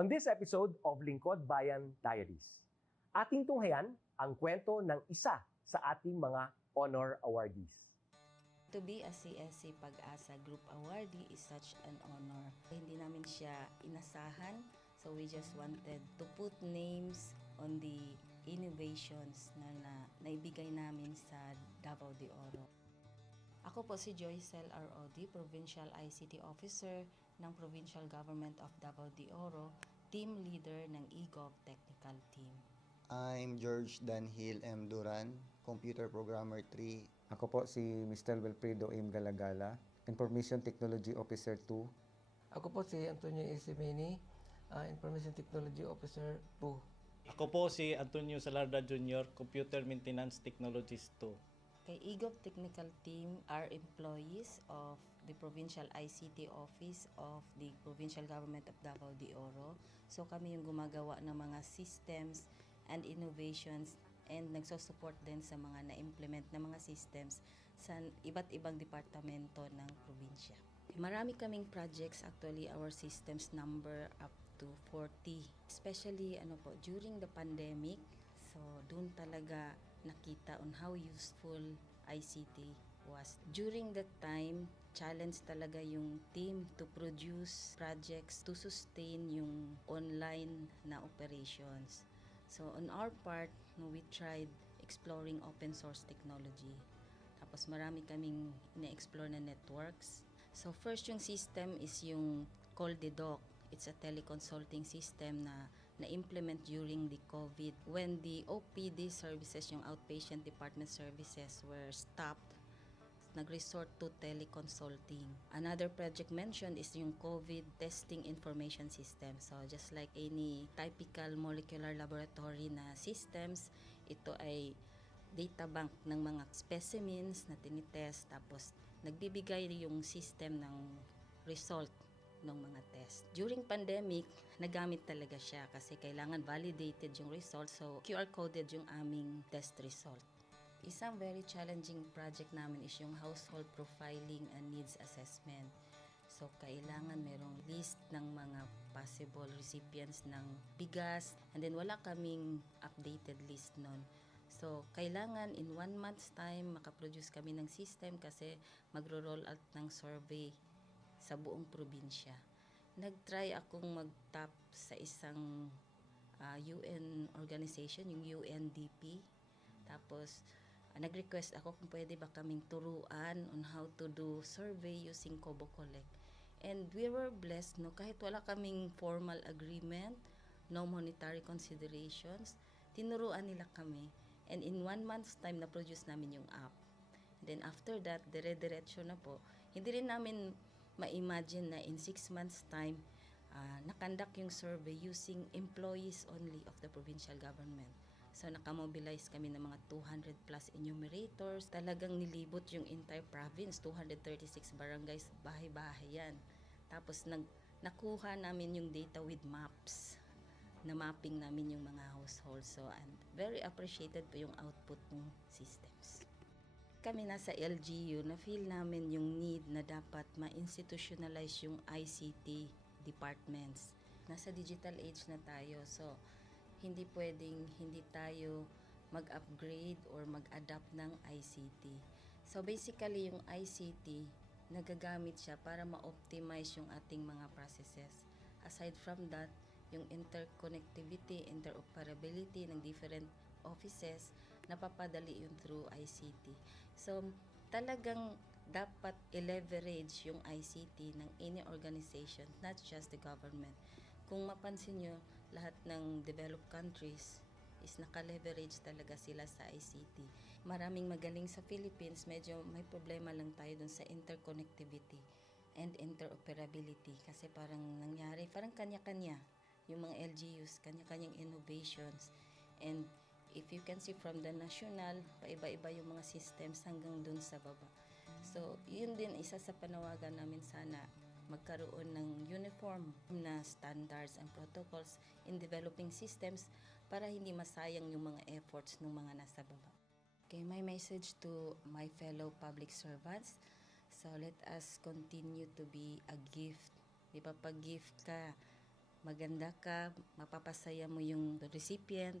On this episode of Lingkod Bayan Diaries, ating tunghayan ang kwento ng isa sa ating mga honor awardees. To be a CSC Pag-asa Group Awardee is such an honor. Hindi namin siya inasahan, so we just wanted to put names on the innovations na naibigay namin sa Davao de Oro. Ako po si Joycel R.O.D., Provincial ICT Officer ng Provincial Government of Davao de Oro, Team Leader ng eGov Technical Team. I'm George Danhil M. Duran, Computer Programmer 3. Ako po si Mr. Wilfredo M. Galagala, Information Technology Officer 2. Ako po si Antonio Isimeni, Information Technology Officer 2. Ako po si Antonio Salarda Jr., Computer Maintenance Technologist 2. Kay eGov Technical Team are employees of the Provincial ICT Office of the Provincial Government of Davao de Oro. So kami yung gumagawa ng mga systems and innovations and nagsusupport din sa mga na-implement na mga systems sa iba't ibang departamento ng probinsya. Marami kaming projects, actually our systems number up to 40. Especially during the pandemic, so doon talaga nakita on how useful ICT was. During that time, challenge talaga yung team to produce projects to sustain yung online na operations. So on our part, we tried exploring open source technology. Tapos marami kaming ina-explore na networks. So first yung system is yung Coldedoc. It's a teleconsulting system na na-implement during the COVID. When the OPD services, yung outpatient department services were stopped, nag-resort to teleconsulting. Another project mentioned is yung COVID testing information system. So just like any typical molecular laboratory na systems, ito ay data bank ng mga specimens na tinitest, tapos nagbibigay yung system ng result ng mga test. During pandemic, nagamit talaga siya kasi kailangan validated yung result, so QR coded yung aming test result. Isang very challenging project namin is yung household profiling and needs assessment. So, kailangan merong list ng mga possible recipients ng bigas, and then wala kaming updated list nun. So, kailangan in 1 month's time makaproduce kami ng system kasi magro-roll out ng survey sa buong probinsya. Nag-try akong mag-tap sa isang UN organization, yung UNDP. Tapos, nag-request ako kung pwede ba kaming turuan on how to do survey using Kobo Collect. And we were blessed, kahit wala kaming formal agreement, no monetary considerations, tinuruan nila kami. And in 1 month's time, na-produce namin yung app. And then after that, dire-diretso na po. Hindi rin namin ma-imagine na in 6 months' time, nakandak yung survey using employees only of the provincial government. So, nakamobilize kami ng mga 200 plus enumerators. Talagang nilibot yung entire province, 236 barangays, bahay-bahay yan. Tapos, nakuha namin yung data with maps. Na mapping namin yung mga households. So, and very appreciated po yung output ng systems. Kami nasa LGU, na-feel namin yung need na dapat ma-institutionalize yung ICT departments. Nasa digital age na tayo, so hindi pwedeng hindi tayo mag-upgrade or mag-adapt ng ICT. So basically yung ICT, nagagamit siya para ma-optimize yung ating mga processes. Aside from that, yung interconnectivity, interoperability ng different offices, napapadali yun through ICT. So talagang dapat i-leverage yung ICT ng any organization, not just the government. Kung mapansin nyo, lahat ng developed countries is naka-leverage talaga sila sa ICT. Maraming magaling sa Philippines, medyo may problema lang tayo dun sa interconnectivity and interoperability kasi parang nangyari, parang kanya-kanya yung mga LGUs, kanya-kanyang innovations. And if you can see from the national, paiba-iba yung mga systems hanggang dun sa baba. So, yun din isa sa panawagan namin sana magkaroon ng uniform na standards and protocols in developing systems para hindi masayang yung mga efforts ng mga nasa baba. Okay, my message to my fellow public servants, so let us continue to be a gift. Di ba, pag gift ka, maganda ka, mapapasaya mo yung recipient,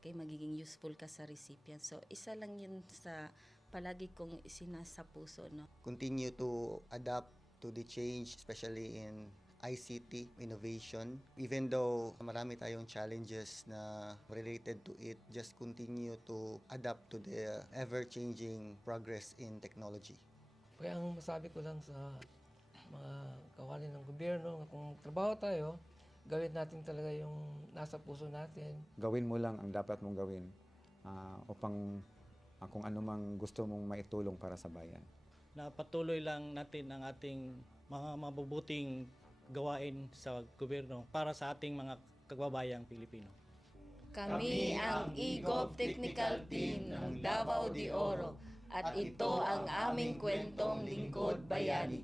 kay magiging useful ka sa recipient. So, isa lang yun sa palagi kong isinasa puso, no? Continue to adapt to the change, especially in ICT innovation. Even though marami tayong challenges na related to it, just continue to adapt to the ever-changing progress in technology. Kaya ang masabi ko lang sa mga kawani ng gobyerno, kung trabaho tayo, gawin natin talaga yung nasa puso natin. Gawin mo lang ang dapat mong gawin upang kung ano mang gusto mong maitulong para sa bayan. Na patuloy lang natin ang ating mga mabubuting gawain sa gobyerno para sa ating mga kababayang Pilipino. Kami ang EGOV Technical Team ng Davao de Oro at ito ang aming kwentong lingkod bayani.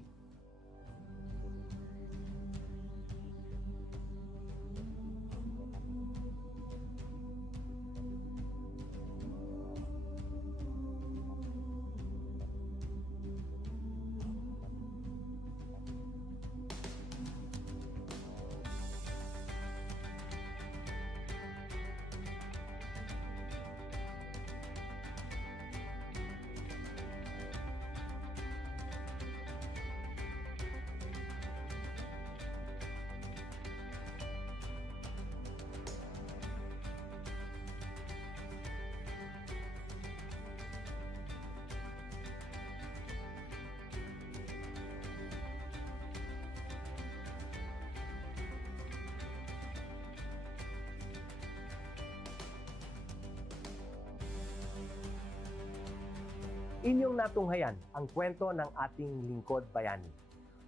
Inyong natunghayan ang kwento ng ating lingkod bayani.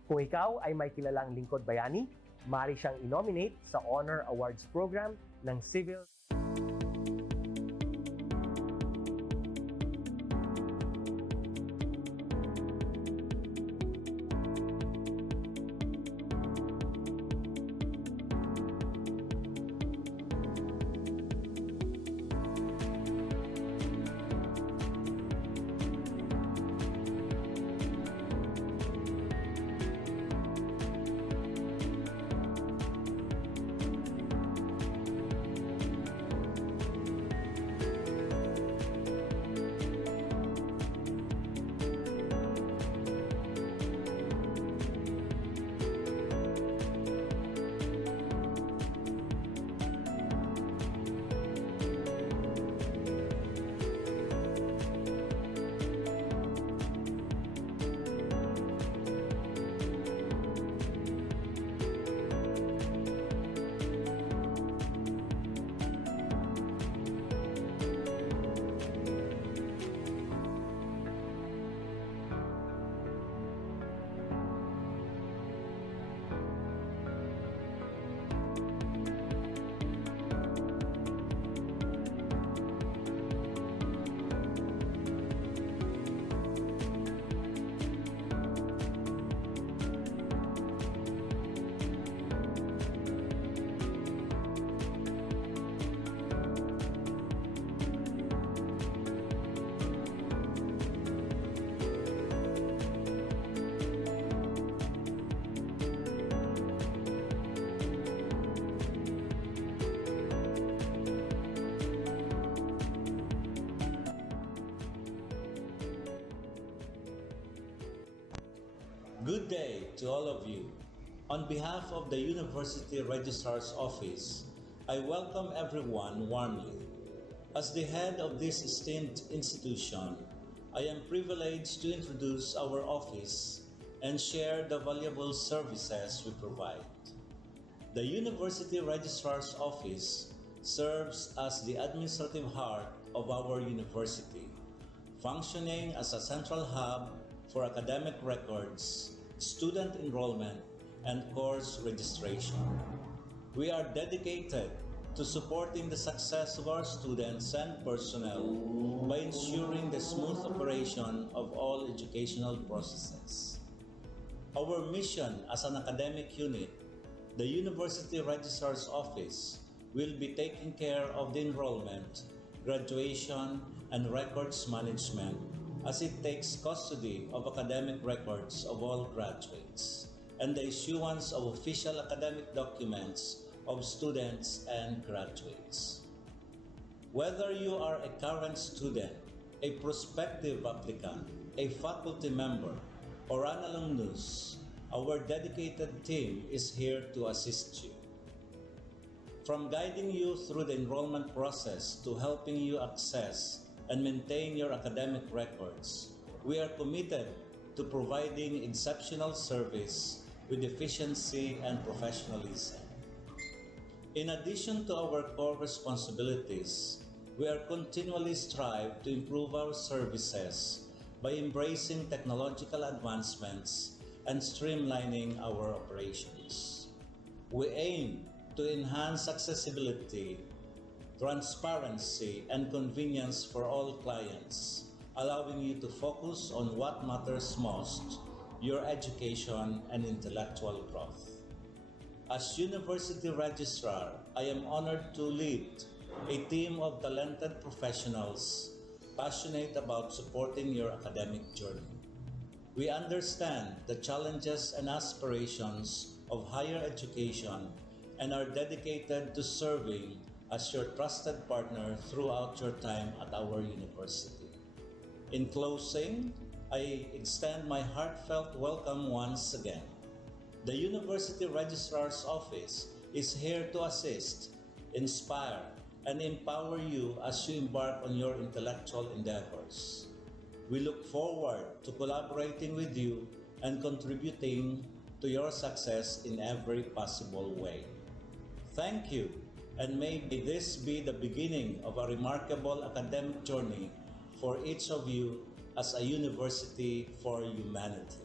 Kung ikaw ay may kilalang lingkod bayani, maaari siyang i-nominate sa Honor Awards Program ng Civil Good day to all of you. On behalf of the University Registrar's Office, I welcome everyone warmly. As the head of this esteemed institution, I am privileged to introduce our office and share the valuable services we provide. The University Registrar's Office serves as the administrative heart of our university, functioning as a central hub for academic records, student enrollment, and course registration. We are dedicated to supporting the success of our students and personnel by ensuring the smooth operation of all educational processes. Our mission as an academic unit, the University Registrar's Office, will be taking care of the enrollment, graduation, and records management as it takes custody of academic records of all graduates and the issuance of official academic documents of students and graduates. Whether you are a current student, a prospective applicant, a faculty member, or an alumnus, our dedicated team is here to assist you. From guiding you through the enrollment process to helping you access and maintain your academic records, we are committed to providing exceptional service with efficiency and professionalism. In addition to our core responsibilities, we are continually strive to improve our services by embracing technological advancements and streamlining our operations. We aim to enhance accessibility, transparency, and convenience for all clients, allowing you to focus on what matters most, your education and intellectual growth. As University Registrar, I am honored to lead a team of talented professionals passionate about supporting your academic journey. We understand the challenges and aspirations of higher education and are dedicated to serving as your trusted partner throughout your time at our university. In closing, I extend my heartfelt welcome once again. The University Registrar's Office is here to assist, inspire, and empower you as you embark on your intellectual endeavors. We look forward to collaborating with you and contributing to your success in every possible way. Thank you, and may this be the beginning of a remarkable academic journey for each of you as a university for humanity.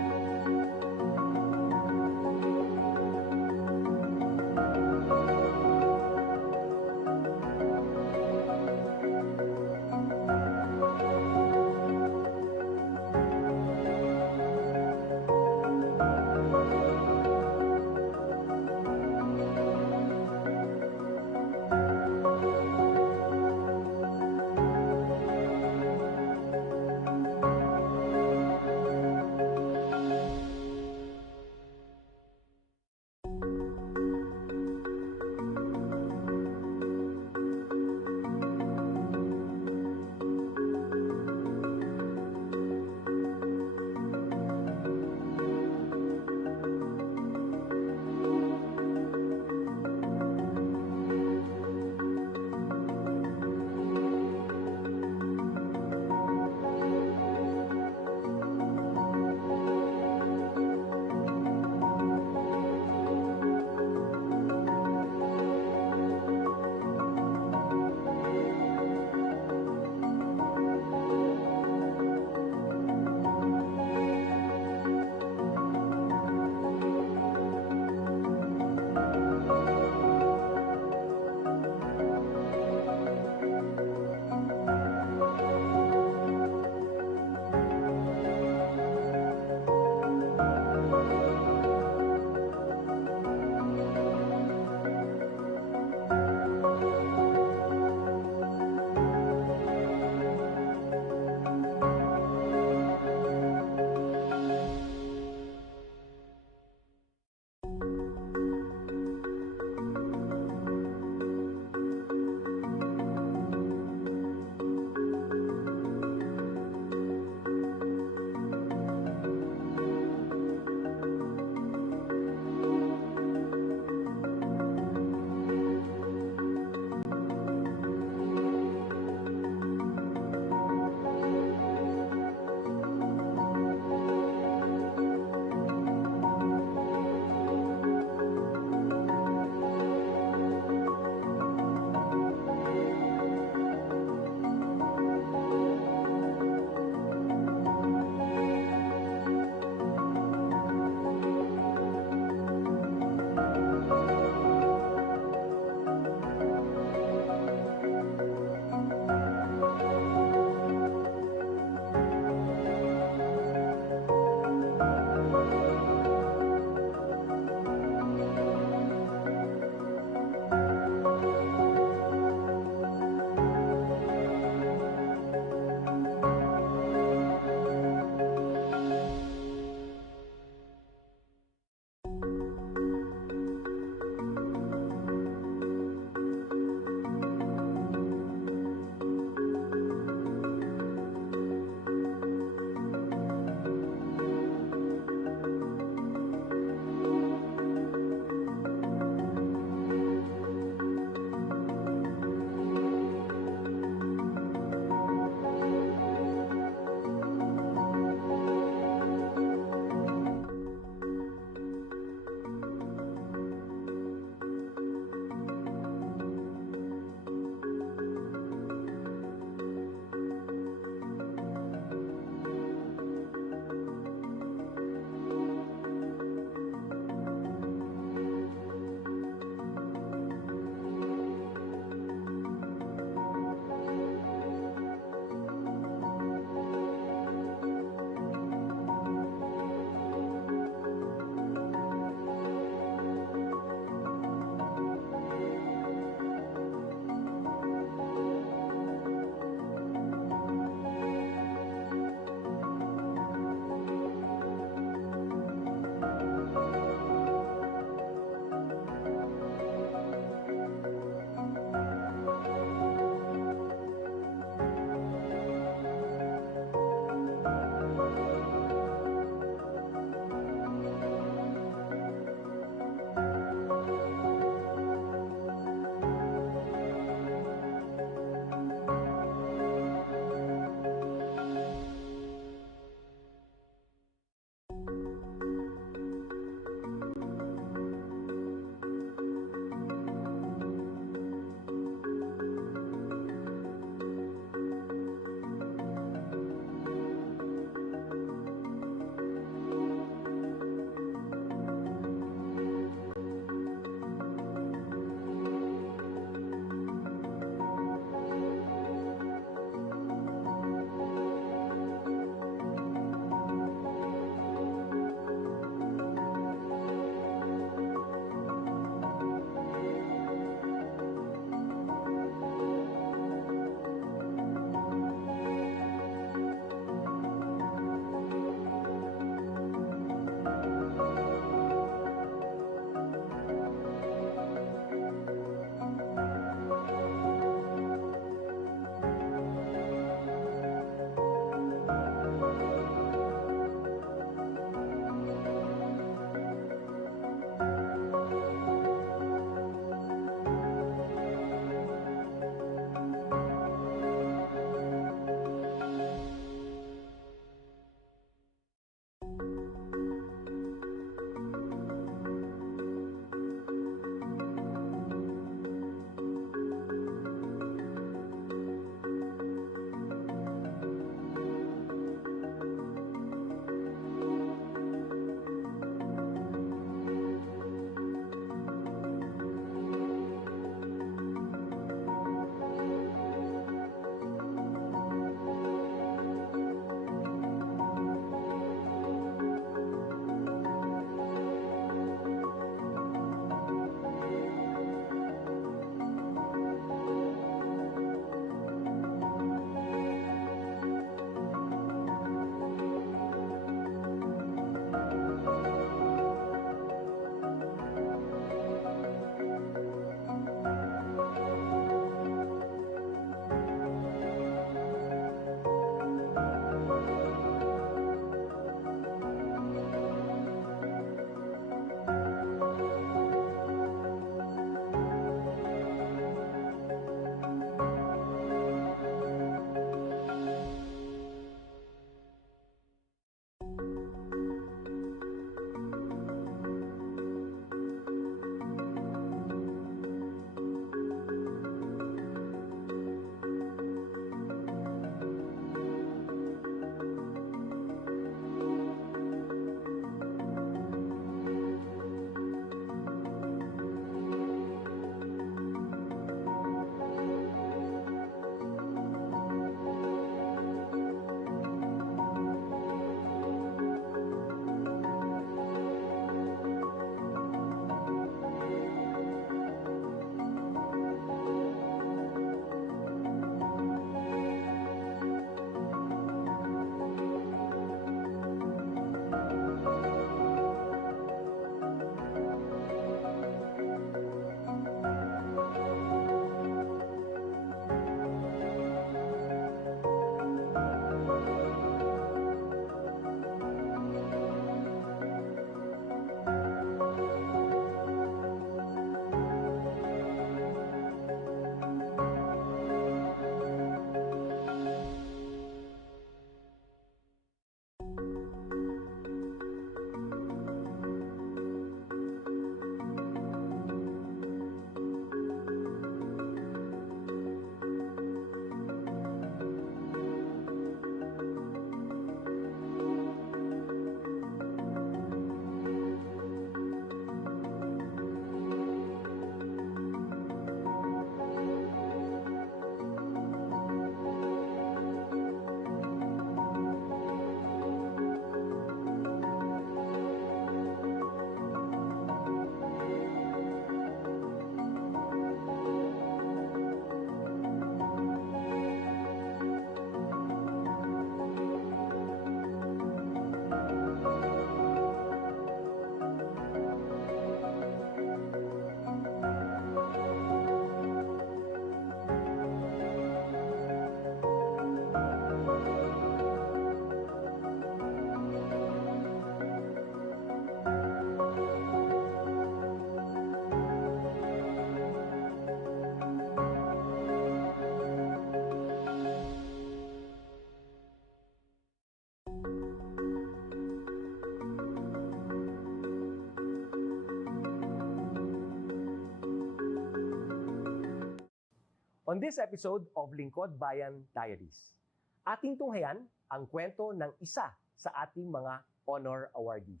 On this episode of Lingkod Bayan Diaries, ating tunghayan ang kwento ng isa sa ating mga honor awardees.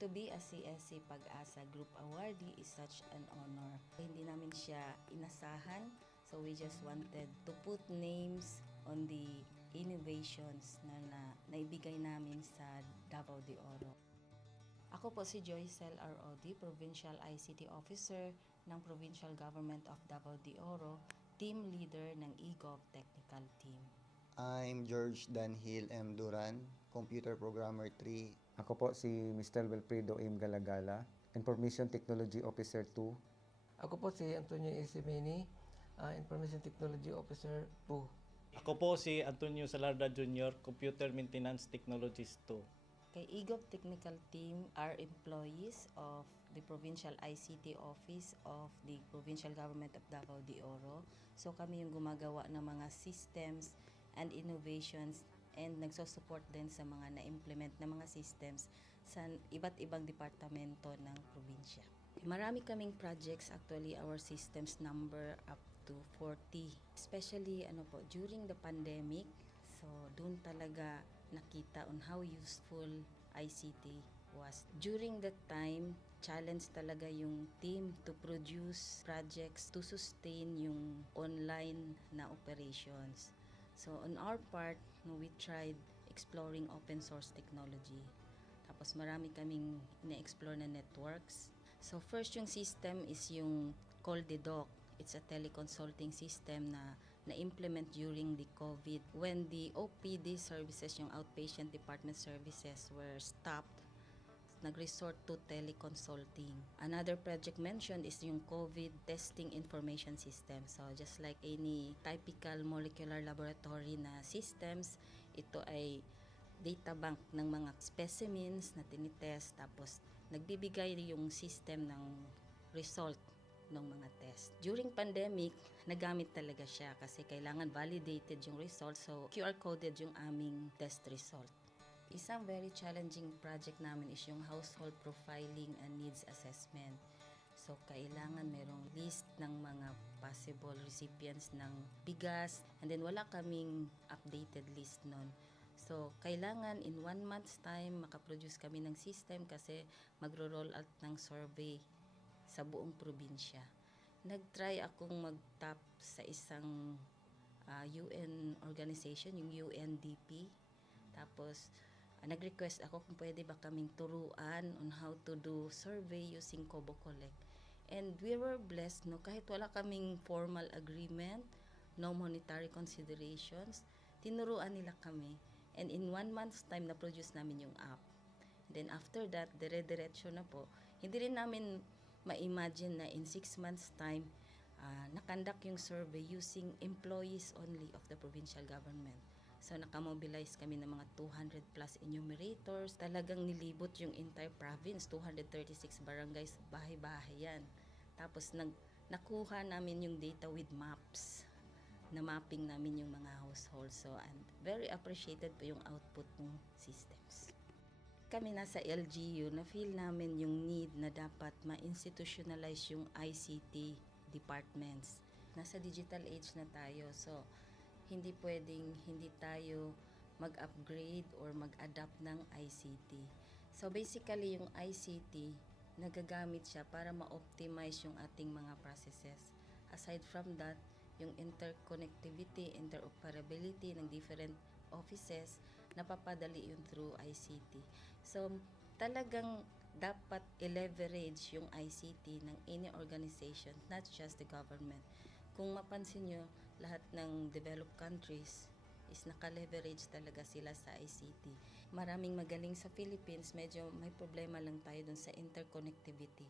To be a CSC Pag-asa Group Awardee is such an honor. Hindi namin siya inasahan, so we just wanted to put names on the innovations na naibigay namin sa Davao de Oro. Ako po si Joycel R.O.D., Provincial ICT Officer ng Provincial Government of Davao de Oro, Team Leader ng eGov Technical Team. I'm George Danhil M. Duran, Computer Programmer 3. Ako po si Mr. Wilfredo M. Galagala, Information Technology Officer 2. Ako po si Antonio Isimeni, Information Technology Officer 2. Ako po si Antonio Salarda Jr., Computer Maintenance Technologist 2. Kay eGov Technical Team are employees of the Provincial ICT Office of the Provincial Government of Davao de Oro. So kami yung gumagawa ng mga systems and innovations and nagsusupport din sa mga na-implement na mga systems sa iba't ibang departamento ng probinsya. Marami kaming projects, actually our systems number up to 40. Especially during the pandemic, so doon talaga nakita on how useful ICT was. During that time, challenge talaga yung team to produce projects to sustain yung online na operations. So on our part, we tried exploring open source technology. Tapos marami kaming ina-explore na networks. So first yung system is yung Coldedoc. It's a teleconsulting system na na-implement during the COVID. When the OPD services, yung outpatient department services were stopped, nag-resort to teleconsulting. Another project mentioned is yung COVID testing information system. So just like any typical molecular laboratory na systems, ito ay data bank ng mga specimens na tinitest, tapos nagbibigay yung system ng result ng mga test. During pandemic, nagamit talaga siya kasi kailangan validated yung result, so QR coded yung aming test result. Isang very challenging project namin is yung household profiling and needs assessment. So, kailangan merong list ng mga possible recipients ng bigas, and then wala kaming updated list nun. So, kailangan in 1 month's time makaproduce kami ng system kasi magro-roll out ng survey sa buong probinsya. Nag-try akong mag-tap sa isang UN organization, yung UNDP. Tapos, nag-request ako kung pwede ba kaming turuan on how to do survey using Kobo Collect. And we were blessed, kahit wala kaming formal agreement, no monetary considerations, tinuruan nila kami. And in 1 month's time, na-produce namin yung app. And then after that, dire-diretso na po. Hindi rin namin ma-imagine na in 6 months' time, nakandak yung survey using employees only of the provincial government. So, nakamobilize kami ng mga 200 plus enumerators. Talagang nilibot yung entire province, 236 barangays, bahay-bahay yan. Tapos, nakuha namin yung data with maps. Na mapping namin yung mga households. So, and very appreciated po yung output ng systems. Kami nasa LGU, na-feel namin yung need na dapat ma-institutionalize yung ICT departments. Nasa digital age na tayo, so hindi pwedeng hindi tayo mag-upgrade or mag-adapt ng ICT. So basically yung ICT, nagagamit siya para ma-optimize yung ating mga processes. Aside from that, yung interconnectivity, interoperability ng different offices, napapadali yun through ICT. So talagang dapat i-leverage yung ICT ng any organization, not just the government. Kung mapansin nyo, lahat ng developed countries is naka-leverage talaga sila sa ICT. Maraming magaling sa Philippines, medyo may problema lang tayo dun sa interconnectivity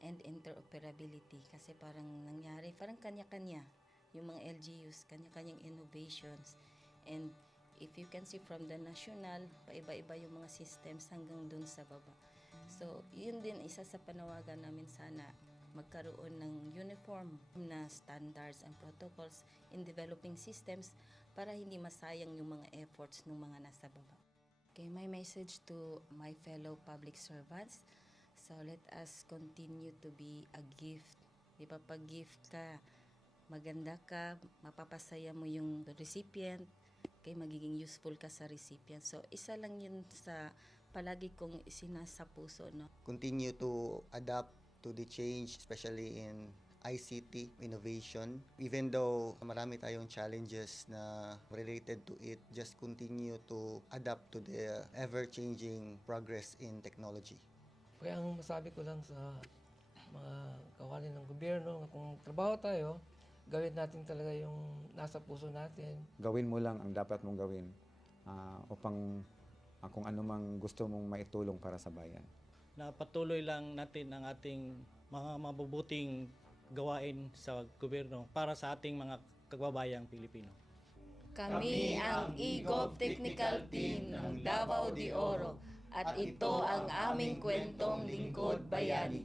and interoperability kasi parang nangyari, parang kanya-kanya yung mga LGUs, kanya-kanyang innovations. And if you can see from the national, paiba-iba yung mga systems hanggang dun sa baba. So, yun din isa sa panawagan namin sana magkaroon ng uniform na standards and protocols in developing systems para hindi masayang yung mga efforts ng mga nasa baba. Okay, my message to my fellow public servants, so let us continue to be a gift. Di ba, pag gift ka, maganda ka, mapapasaya mo yung recipient, kay magiging useful ka sa recipient. So, isa lang yun sa palagi kong isinasa puso, no? Continue to adapt to the change, especially in ICT innovation. Even though marami tayong challenges na related to it, just continue to adapt to the ever-changing progress in technology. Kaya ang masabi ko lang sa mga kawani ng gobyerno, kung trabaho tayo, gawin natin talaga yung nasa puso natin. Gawin mo lang ang dapat mong gawin upang kung ano mang gusto mong maitulong para sa bayan. Na patuloy lang natin ang ating mga mabubuting gawain sa gobyerno para sa ating mga kababayang Pilipino. Kami ang e-Gov Technical Team ng Davao de Oro at ito ang aming kwentong lingkod bayani.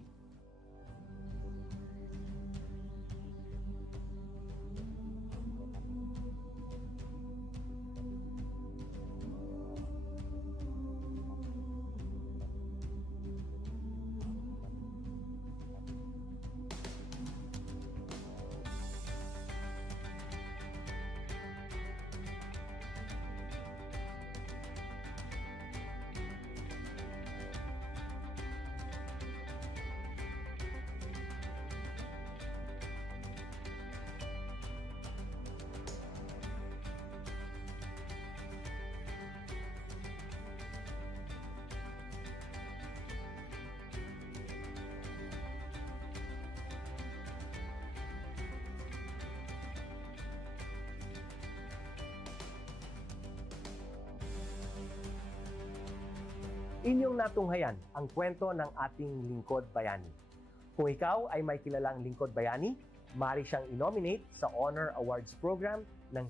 Inyong natunghayan ang kwento ng ating lingkod bayani. Kung ikaw ay may kilalang lingkod bayani, maaari siyang i-nominate sa Honor Awards Program ng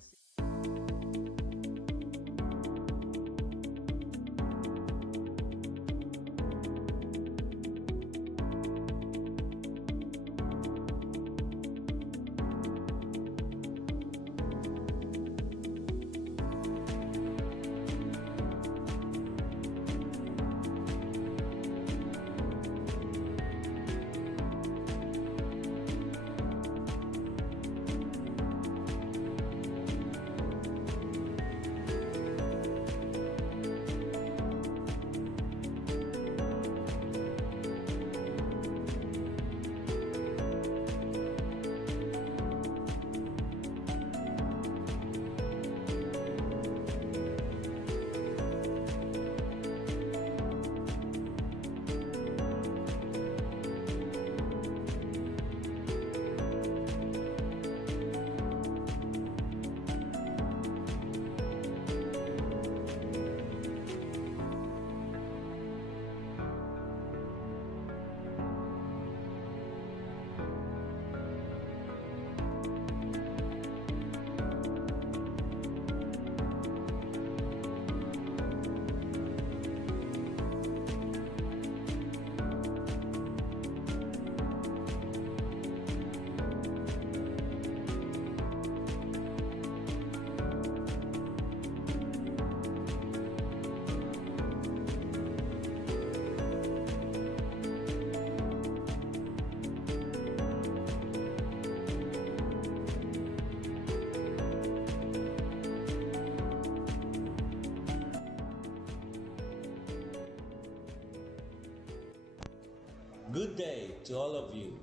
Good day to all of you.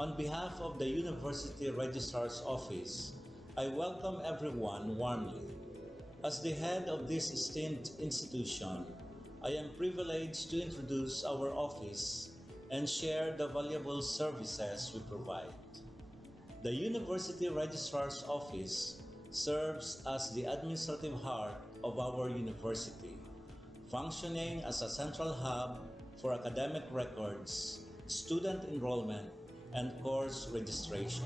On behalf of the University Registrar's Office, I welcome everyone warmly. As the head of this esteemed institution, I am privileged to introduce our office and share the valuable services we provide. The University Registrar's Office serves as the administrative heart of our university, functioning as a central hub for academic records, student enrollment, and course registration.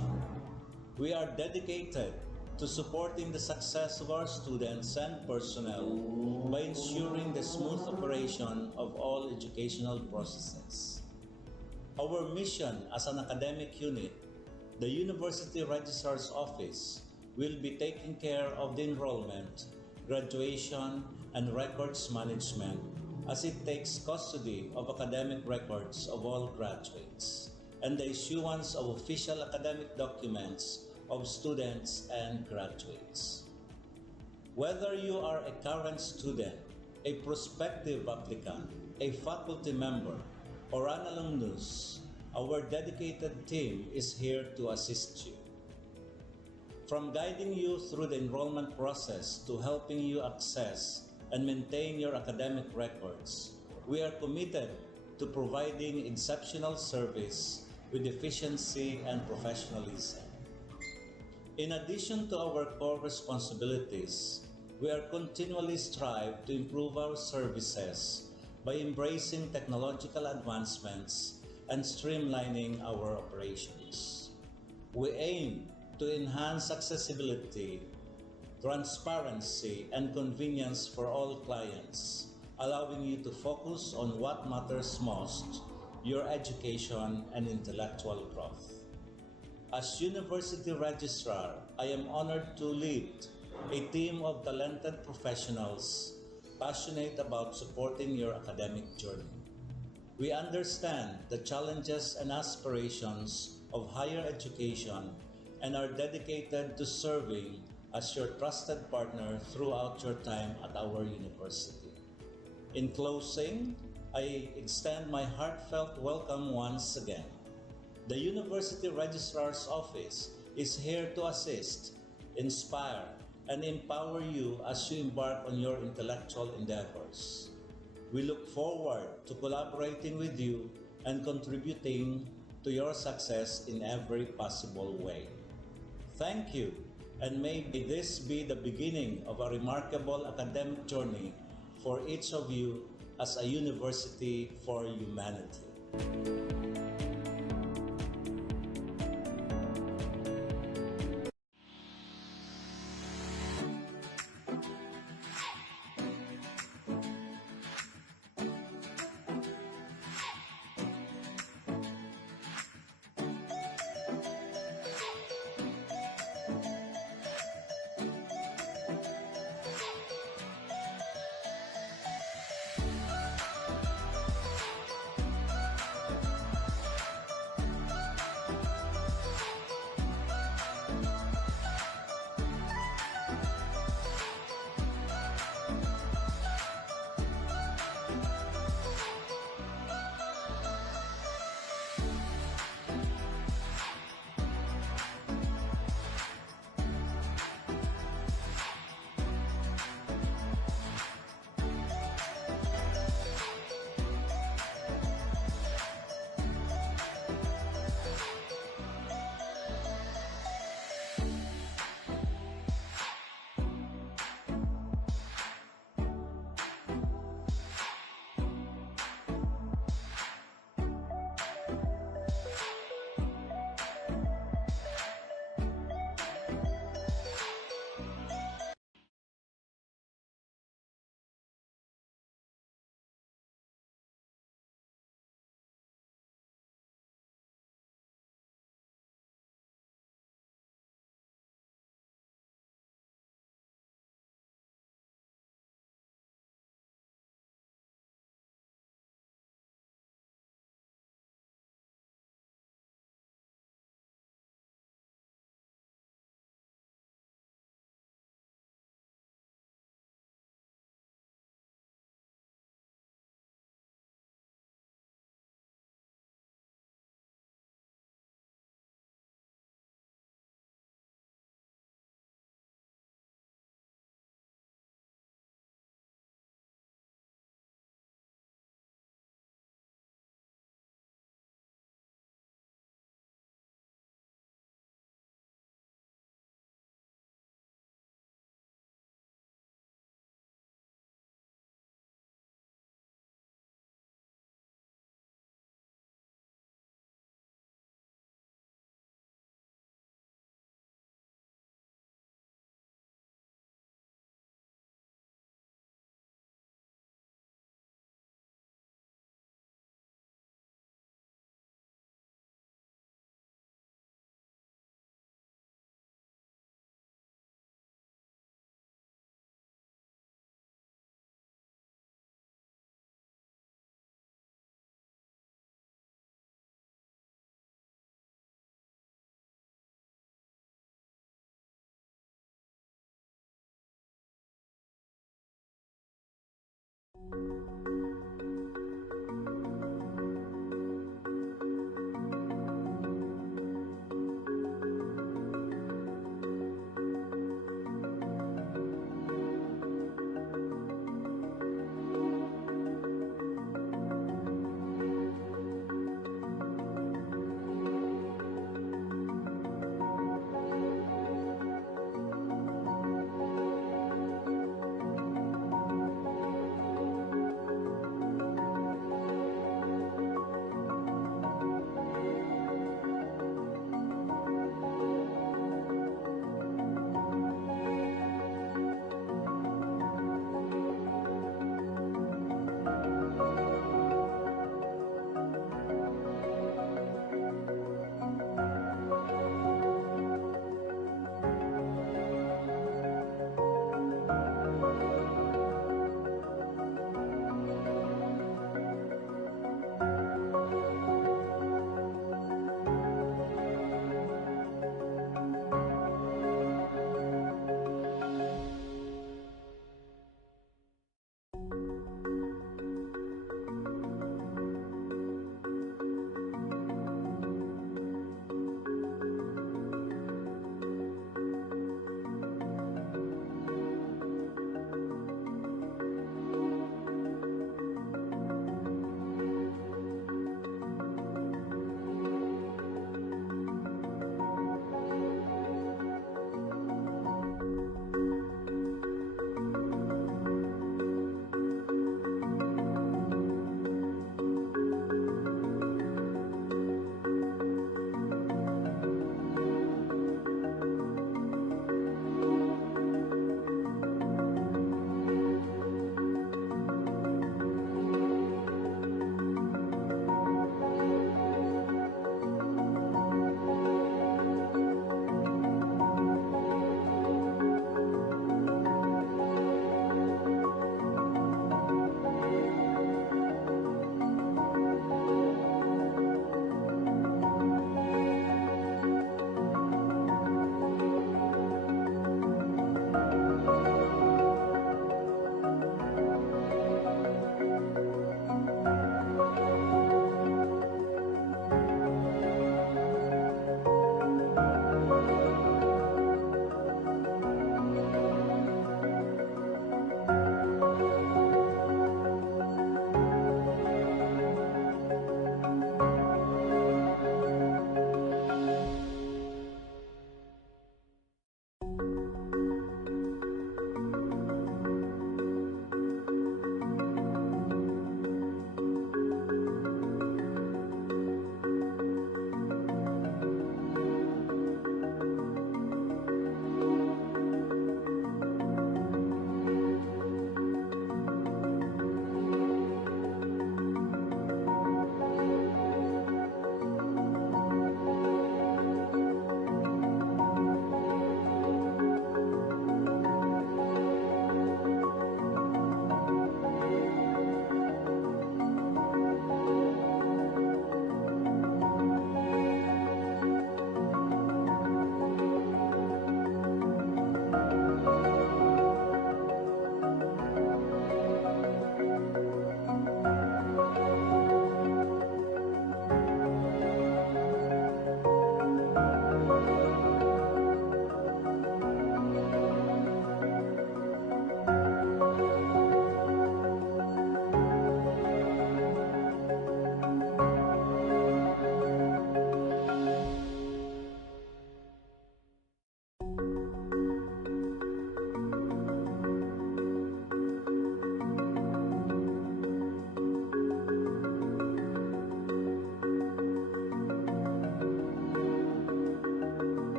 We are dedicated to supporting the success of our students and personnel by ensuring the smooth operation of all educational processes. Our mission as an academic unit, the University Registrar's Office, will be taking care of the enrollment, graduation, and records management as it takes custody of academic records of all graduates and the issuance of official academic documents of students and graduates. Whether you are a current student, a prospective applicant, a faculty member, or an alumnus, our dedicated team is here to assist you. From guiding you through the enrollment process to helping you access and maintain your academic records, we are committed to providing exceptional service with efficiency and professionalism. In addition to our core responsibilities, we are continually strive to improve our services by embracing technological advancements and streamlining our operations. We aim to enhance accessibility, transparency, and convenience for all clients, allowing you to focus on what matters most, your education and intellectual growth. As University Registrar, I am honored to lead a team of talented professionals passionate about supporting your academic journey. We understand the challenges and aspirations of higher education and are dedicated to serving as your trusted partner throughout your time at our university. In closing, I extend my heartfelt welcome once again. The University Registrar's Office is here to assist, inspire, and empower you as you embark on your intellectual endeavors. We look forward to collaborating with you and contributing to your success in every possible way. Thank you, and may this be the beginning of a remarkable academic journey for each of you as a university for humanity.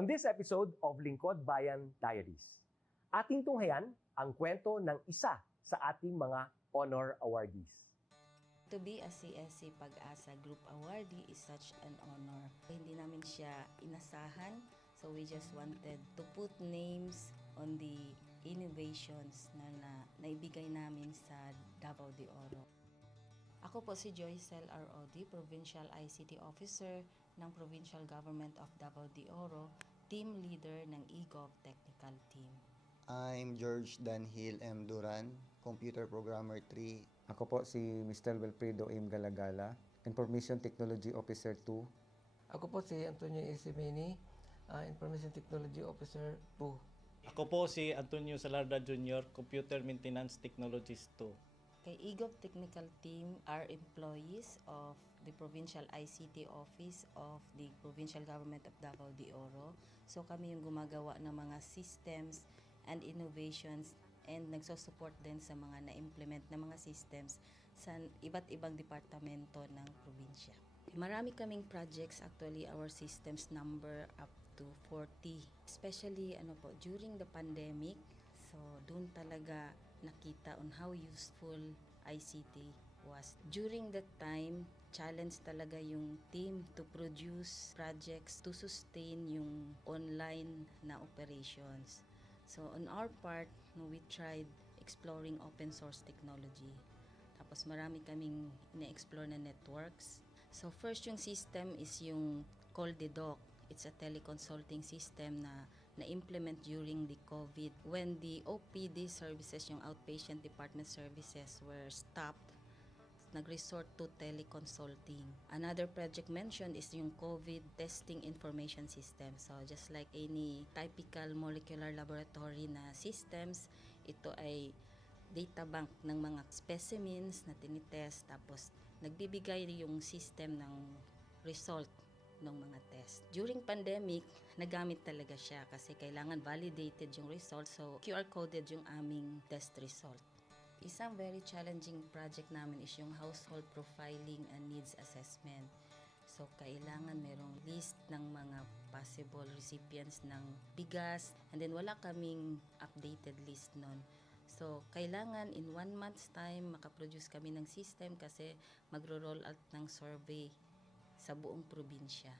On this episode of Lingkod Bayan Diaries, ating tunghayan ang kwento ng isa sa ating mga honor awardees. To be a CSC Pag-asa Group Awardee is such an honor. Hindi namin siya inasahan, so we just wanted to put names on the innovations na naibigay namin sa Davao de Oro. Ako po si Joycel R.O.D., Provincial ICT Officer ng Provincial Government of Davao de Oro, Team Leader ng eGov Technical Team. I'm George Danhil M. Duran, Computer Programmer 3. Ako po si Mr. Wilfredo M. Galagala, Information Technology Officer 2. Ako po si Antonio Isimini, Information Technology Officer 2. Ako po si Antonio Salarda Jr., Computer Maintenance Technologist 2. Kay eGov Technical Team are employees of the Provincial ICT Office of the Provincial Government of Davao de Oro. So kami yung gumagawa ng mga systems and innovations and nagsusupport din sa mga na-implement na mga systems sa iba't ibang departamento ng probinsya. Marami kaming projects, actually our systems number up to 40. Especially during the pandemic, so doon talaga nakita on how useful ICT was. During that time, challenge talaga yung team to produce projects to sustain yung online na operations. So on our part, we tried exploring open source technology. Tapos marami kaming ina-explore na networks. So first yung system is yung Call the Doc. It's a teleconsulting system na na-implement during the COVID. When the OPD services, yung outpatient department services were stopped, nag-resort to teleconsulting. Another project mentioned is yung COVID testing information system. So just like any typical molecular laboratory na systems, ito ay data bank ng mga specimens na tinitest, tapos nagbibigay yung system ng result ng mga test. During pandemic, nagamit talaga siya kasi kailangan validated yung result, so QR coded yung aming test result. Isang very challenging project namin is yung household profiling and needs assessment. So, kailangan merong list ng mga possible recipients ng bigas, and then wala kaming updated list nun. So, kailangan in 1 month's time makaproduce kami ng system kasi magro-roll out ng survey sa buong probinsya.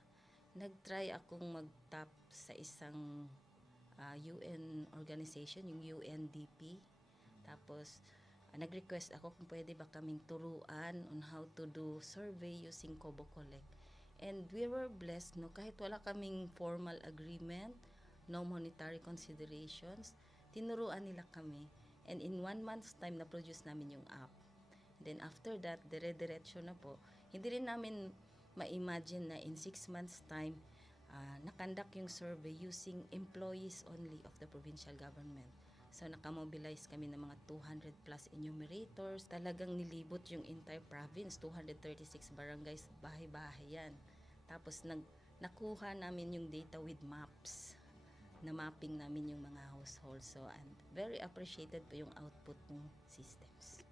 Nag-try akong mag-tap sa isang UN organization, yung UNDP. Tapos, nag-request ako kung pwede ba kaming turuan on how to do survey using Kobo Collect. And we were blessed, kahit wala kaming formal agreement, no monetary considerations, tinuruan nila kami. And in 1 month's time, na-produce namin yung app. And then after that, dire-diretso na po. Hindi rin namin ma-imagine na in 6 months' time, nakandak yung survey using employees only of the provincial government. So, nakamobilize kami ng mga 200 plus enumerators. Talagang nilibot yung entire province, 236 barangays, bahay-bahay yan. Tapos, nakuha namin yung data with maps. Na mapping namin yung mga households. So, and very appreciated po yung output ng systems.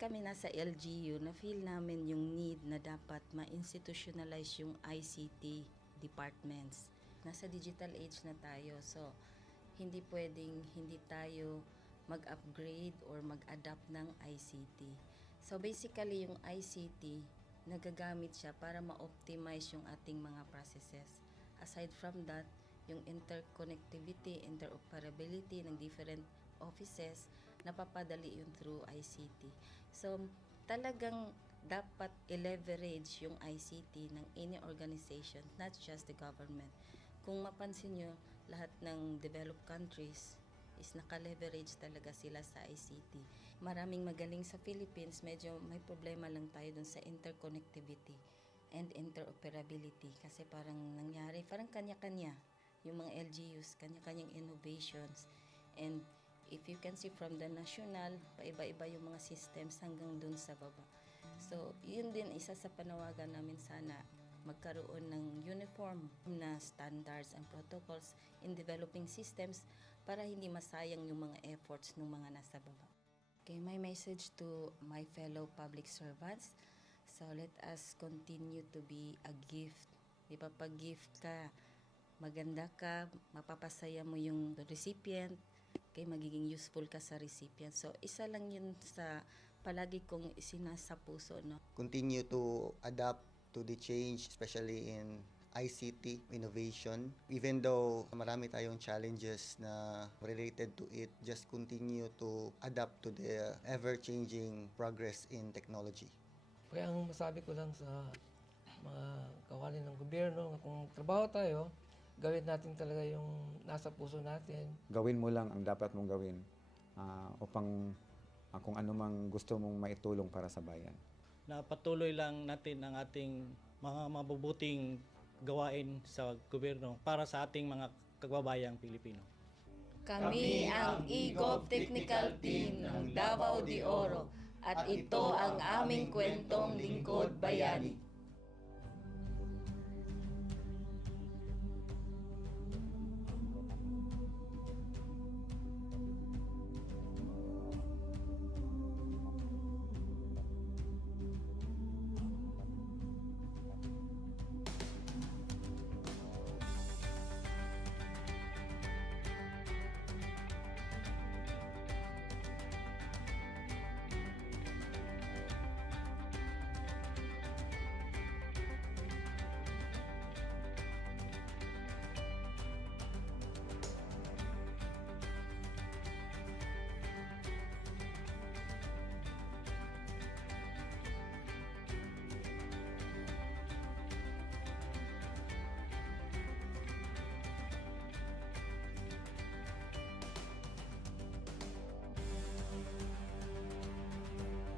Kami nasa LGU, na-feel namin yung need na dapat ma-institutionalize yung ICT departments. Nasa digital age na tayo, so hindi pwedeng hindi tayo mag-upgrade or mag-adapt ng ICT. So basically, yung ICT, nagagamit siya para ma-optimize yung ating mga processes. Aside from that, yung interconnectivity, interoperability ng different offices, napapadali yun through ICT. So talagang dapat i-leverage yung ICT ng any organization, not just the government. Kung mapansin nyo, lahat ng developed countries is naka-leverage talaga sila sa ICT. Maraming magaling sa Philippines, medyo may problema lang tayo dun sa interconnectivity and interoperability kasi parang nangyari, parang kanya-kanya yung mga LGUs, kanya-kanyang innovations. And if you can see from the national, paiba-iba yung mga systems hanggang dun sa baba. So, yun din isa sa panawagan namin sana magkaroon ng uniform na standards and protocols in developing systems para hindi masayang yung mga efforts ng mga nasa baba. Okay, my message to my fellow public servants, so let us continue to be a gift. Di ba, pag gift ka, maganda ka, mapapasaya mo yung recipient, kay magiging useful ka sa recipient. So, isa lang yun sa palagi kong isinasa puso, no? Continue to adapt to the change, especially in ICT innovation. Even though marami tayong challenges na related to it, just continue to adapt to the ever-changing progress in technology. Kaya ang masabi ko lang sa mga kawani ng gobyerno, kung trabaho tayo, gawin natin talaga yung nasa puso natin. Gawin mo lang ang dapat mong gawin upang kung ano mang gusto mong maitulong para sa bayan. Na patuloy lang natin ang ating mga mabubuting gawain sa gobyerno para sa ating mga kababayang Pilipino. Kami ang e-Gov Technical Team ng Davao de Oro at ito ang aming kwentong lingkod bayani.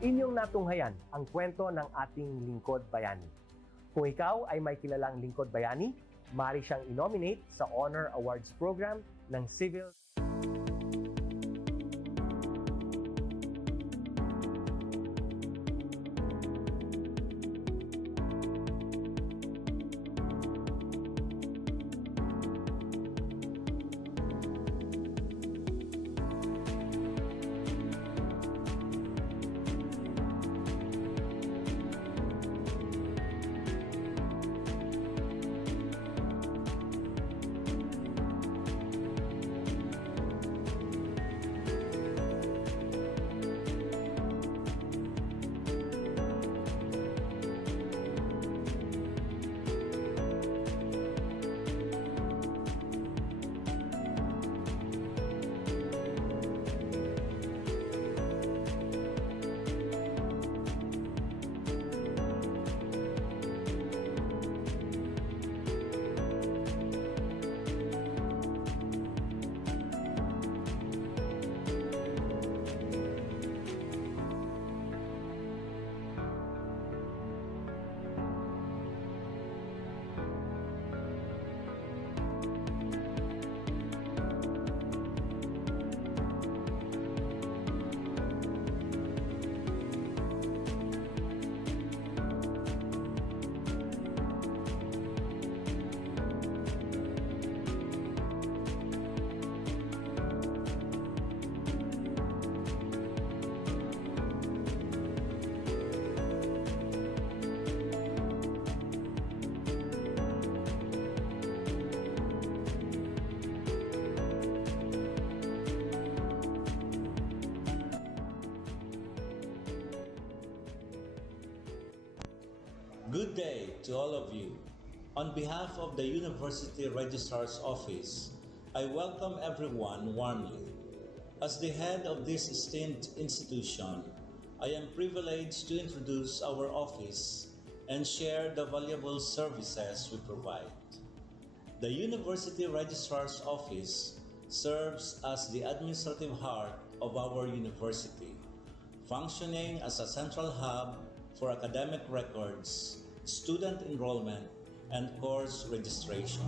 Inyong natunghayan ang kwento ng ating lingkod bayani. Kung ikaw ay may kilalang lingkod bayani, maaari siyang i-nominate sa Honor Awards Program ng Civil Good day to all of you. On behalf of the University Registrar's Office, I welcome everyone warmly. As the head of this esteemed institution, I am privileged to introduce our office and share the valuable services we provide. The University Registrar's Office serves as the administrative heart of our university, functioning as a central hub for academic records, student enrollment, and course registration.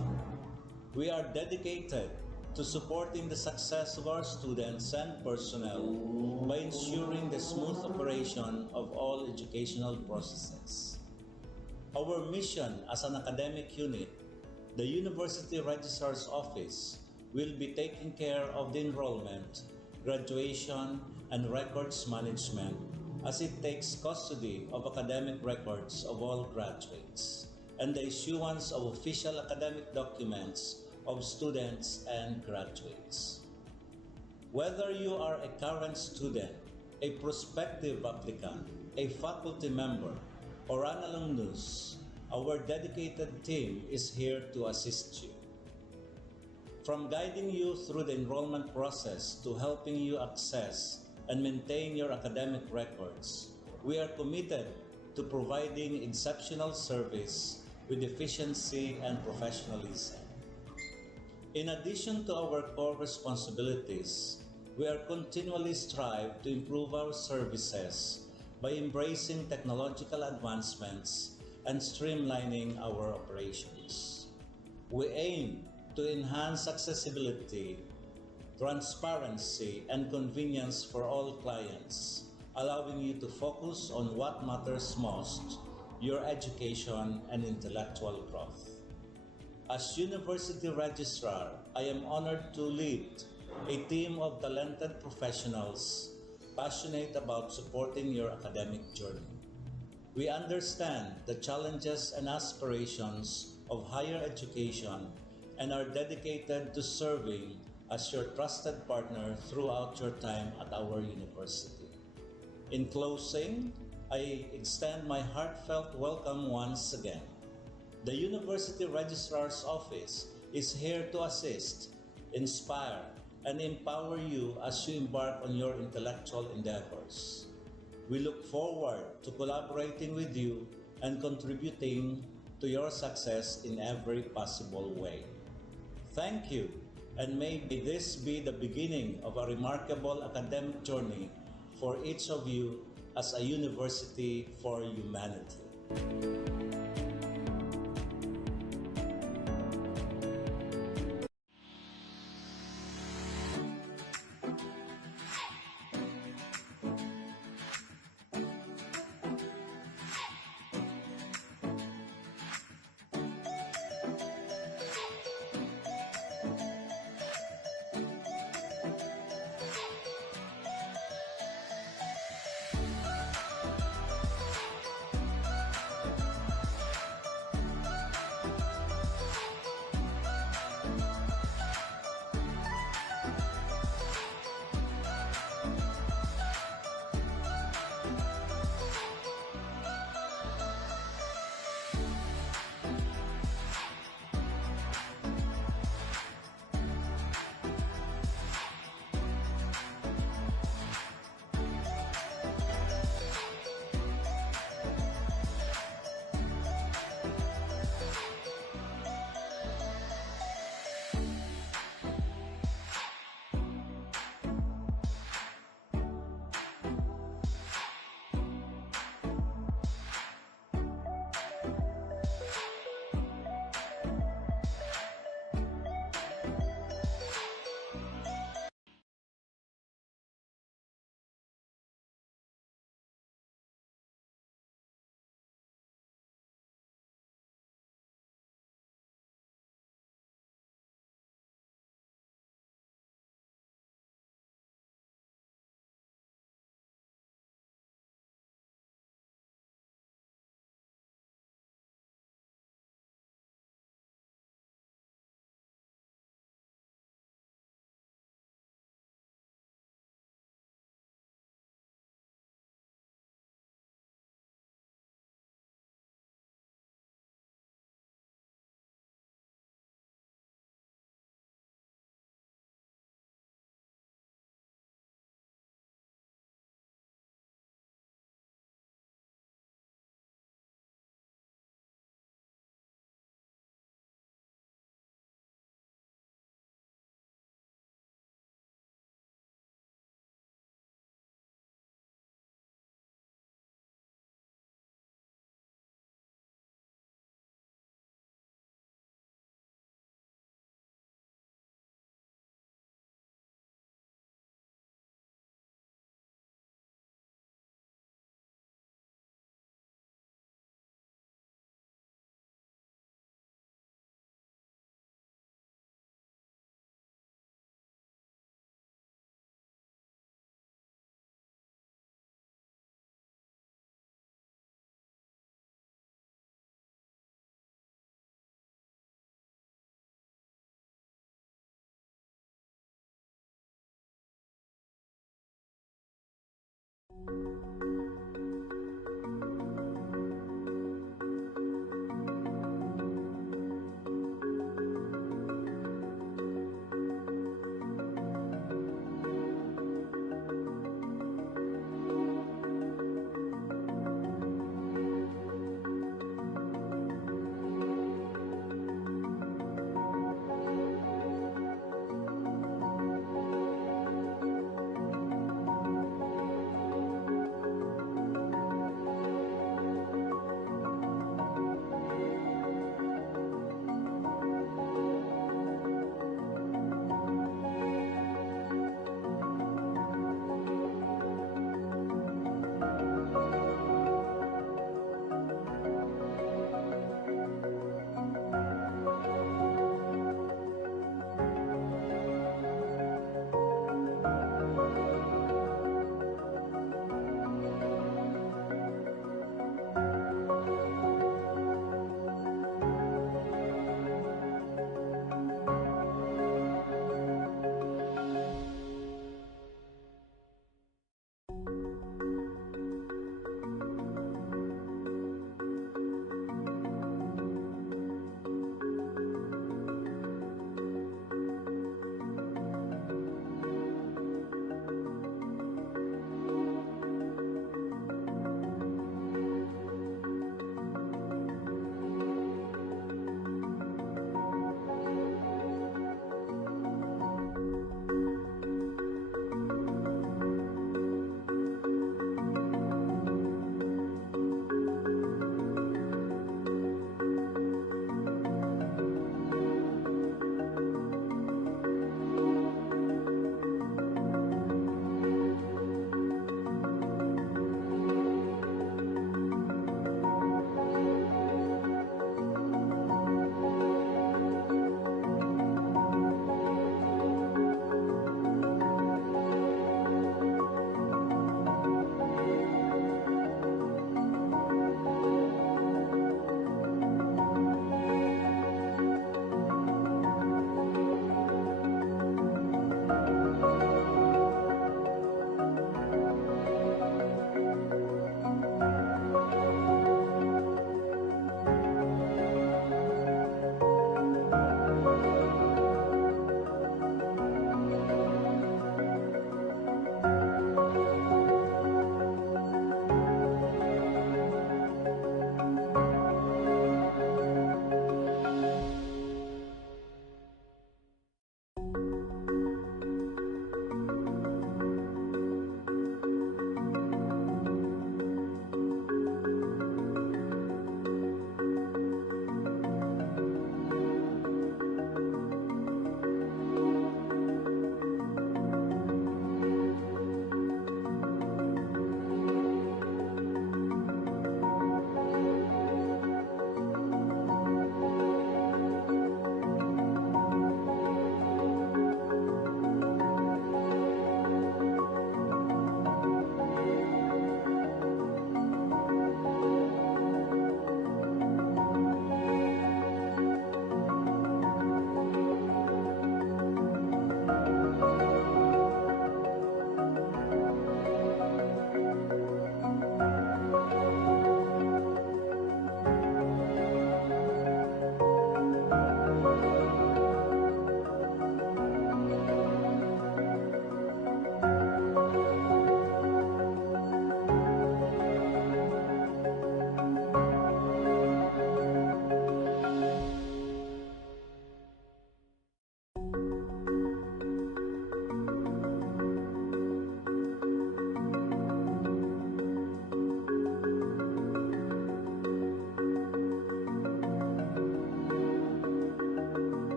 We are dedicated to supporting the success of our students and personnel by ensuring the smooth operation of all educational processes. Our mission as an academic unit, the University Registrar's Office, will be taking care of the enrollment, graduation, and records management as it takes custody of academic records of all graduates and the issuance of official academic documents of students and graduates. Whether you are a current student, a prospective applicant, a faculty member, or an alumnus, our dedicated team is here to assist you. From guiding you through the enrollment process to helping you access and maintain your academic records, we are committed to providing exceptional service with efficiency and professionalism. In addition to our core responsibilities, we are continually strive to improve our services by embracing technological advancements and streamlining our operations. We aim to enhance accessibility, transparency, and convenience for all clients, allowing you to focus on what matters most, your education and intellectual growth. As University Registrar, I am honored to lead a team of talented professionals passionate about supporting your academic journey. We understand the challenges and aspirations of higher education and are dedicated to serving as your trusted partner throughout your time at our university. In closing, I extend my heartfelt welcome once again. The University Registrar's Office is here to assist, inspire, and empower you as you embark on your intellectual endeavors. We look forward to collaborating with you and contributing to your success in every possible way. Thank you, and may this be the beginning of a remarkable academic journey for each of you as a university for humanity.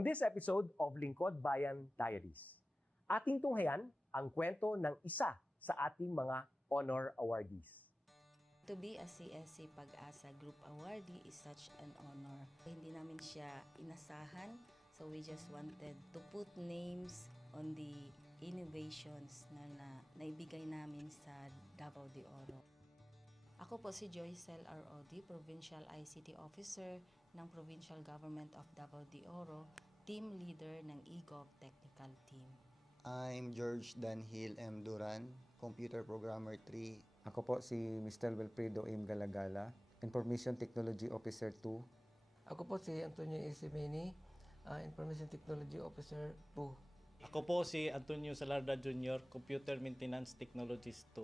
On this episode of Lingkod Bayan Diaries, ating tunghayan ang kwento ng isa sa ating mga honor awardees. To be a CSC Pag-asa Group Awardee is such an honor. Hindi namin siya inasahan, so we just wanted to put names on the innovations na naibigay namin sa Davao de Oro. Ako po si Joycel R.O.D., Provincial ICT Officer ng Provincial Government of Davao de Oro, Team Leader ng eGov Technical Team. I'm George Danhil M. Duran, Computer Programmer 3. Ako po si Mr. Wilfredo M. Galagala, Information Technology Officer 2. Ako po si Antonio Isimini, Information Technology Officer 2. Ako po si Antonio Salarda Jr., Computer Maintenance Technologist 2.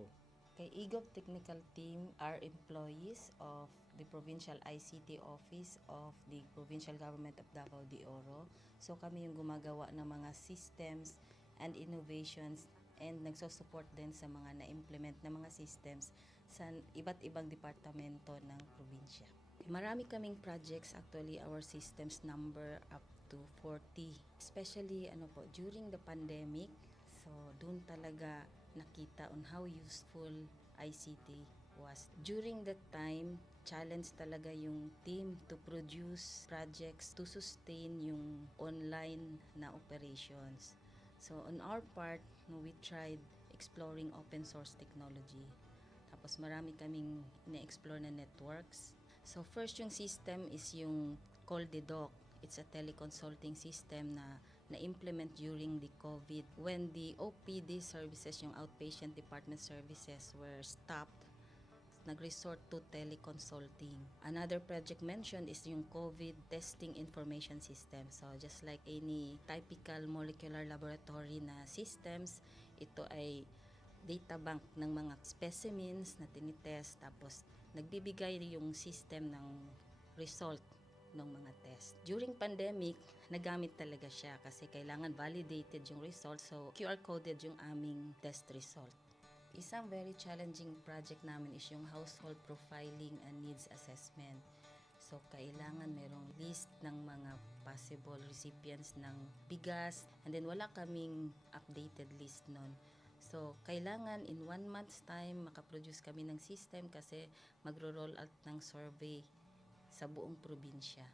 Kay eGov Technical Team are employees of the Provincial ICT Office of the Provincial Government of Davao de Oro. So kami yung gumagawa ng mga systems and innovations and nagsusupport din sa mga na-implement na mga systems sa iba't ibang departamento ng probinsya. Marami kaming projects, actually our systems number up to 40. Especially during the pandemic, so doon talaga nakita on how useful ICT was. During that time, challenge talaga yung team to produce projects to sustain yung online na operations. So on our part, we tried exploring open source technology. Tapos marami kaming ina-explore na networks. So first yung system is yung Call-the-Doc. It's a teleconsulting system na na-implement during the COVID. When the OPD services, yung outpatient department services were stopped, nag-resort to teleconsulting. Another project mentioned is yung COVID testing information system. So just like any typical molecular laboratory na systems, ito ay data bank ng mga specimens na tinitest, tapos nagbibigay yung system ng result ng mga test. During pandemic, nagamit talaga siya kasi kailangan validated yung result. So, QR-coded yung aming test result. Isang very challenging project namin is yung household profiling and needs assessment. So, kailangan merong list ng mga possible recipients ng bigas, and then wala kaming updated list nun. So, kailangan in 1 month's time makaproduce kami ng system kasi magro-roll out ng survey sa buong probinsya.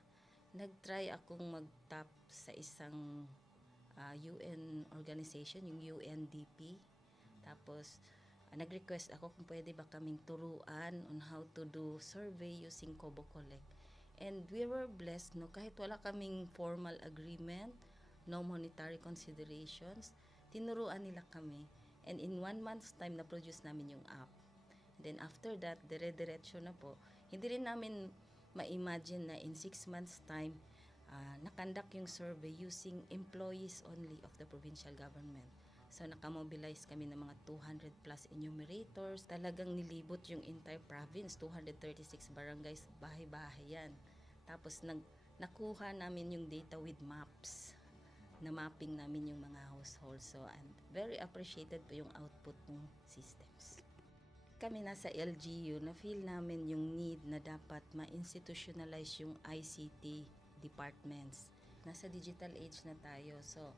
Nag-try akong mag-tap sa isang UN organization, yung UNDP. Tapos, nag-request ako kung pwede ba kaming turuan on how to do survey using Kobo Collect. And we were blessed, kahit wala kaming formal agreement, no monetary considerations, tinuruan nila kami. And in 1 month's time, na-produce namin yung app. And then after that, dire-diretso na po. Hindi rin namin ma-imagine na in 6 months' time, nakandak yung survey using employees only of the provincial government. So, nakamobilize kami ng mga 200 plus enumerators. Talagang nilibot yung entire province, 236 barangays, bahay-bahay yan. Tapos, nakuha namin yung data with maps. Na mapping namin yung mga households. So, and very appreciated po yung output ng systems. Kami nasa LGU, na-feel namin yung need na dapat ma-institutionalize yung ICT departments. Nasa digital age na tayo, so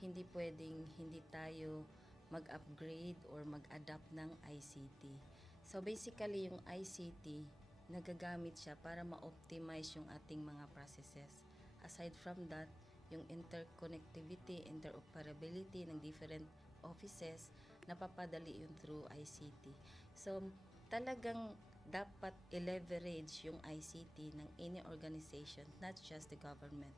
hindi pwedeng hindi tayo mag-upgrade or mag-adapt ng ICT. So basically, yung ICT, nagagamit siya para ma-optimize yung ating mga processes. Aside from that, yung interconnectivity, interoperability ng different offices, napapadali yun through ICT. So, talagang dapat i-leverage yung ICT ng any organization, not just the government.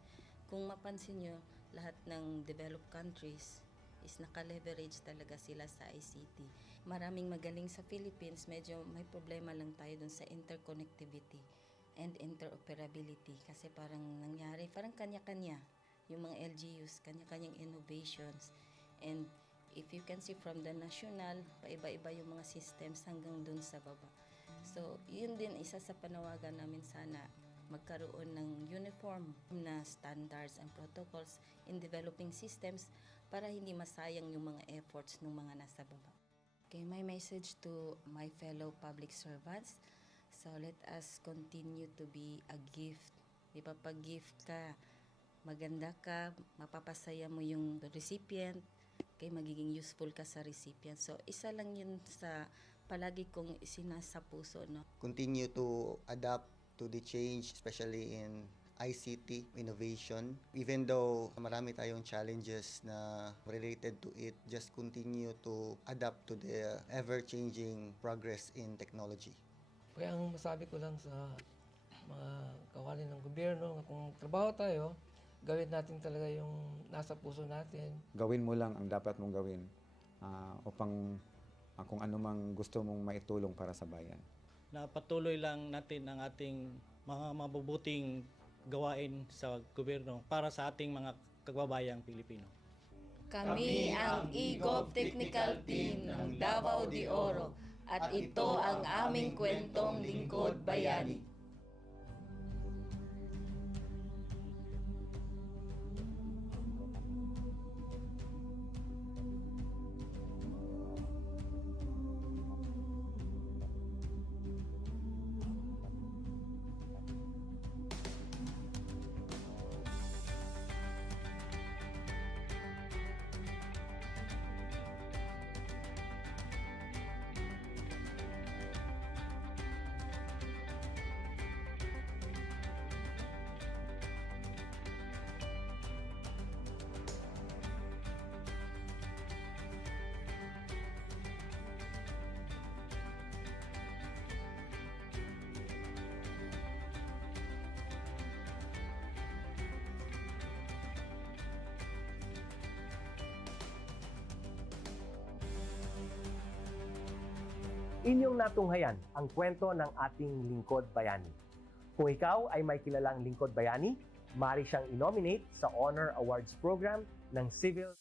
Kung mapansin nyo, lahat ng developed countries is naka-leverage talaga sila sa ICT. Maraming magaling sa Philippines, medyo may problema lang tayo dun sa interconnectivity and interoperability kasi parang nangyari, parang kanya-kanya yung mga LGUs, kanya-kanyang innovations. And if you can see from the national, paiba-iba yung mga systems hanggang dun sa baba. So, yun din isa sa panawagan namin, sana magkaroon ng uniform na standards and protocols in developing systems para hindi masayang yung mga efforts ng mga nasa baba. Okay, my message to my fellow public servants, so let us continue to be a gift. Di ba, pag gift ka, maganda ka, mapapasaya mo yung recipient, kay magiging useful ka sa recipient. So, isa lang yun sa palagi kong isinasa puso, no? Continue to adapt to the change, especially in ICT innovation. Even though marami tayong challenges na related to it, just continue to adapt to the ever-changing progress in technology. Kaya ang masabi ko lang sa mga kawani ng gobyerno, kung trabaho tayo, gawin natin talaga yung nasa puso natin. Gawin mo lang ang dapat mong gawin upang kung ano mang gusto mong maitulong para sa bayan. Na patuloy lang natin ang ating mga mabubuting gawain sa gobyerno para sa ating mga kababayang Pilipino. Kami ang e-Gov Technical Team ng Davao de Oro at ito ang aming kwentong lingkod bayani. Inyong natunghayan ang kwento ng ating lingkod bayani. Kung ikaw ay may kilalang lingkod bayani, maaari siyang i-nominate sa Honor Awards Program ng Civil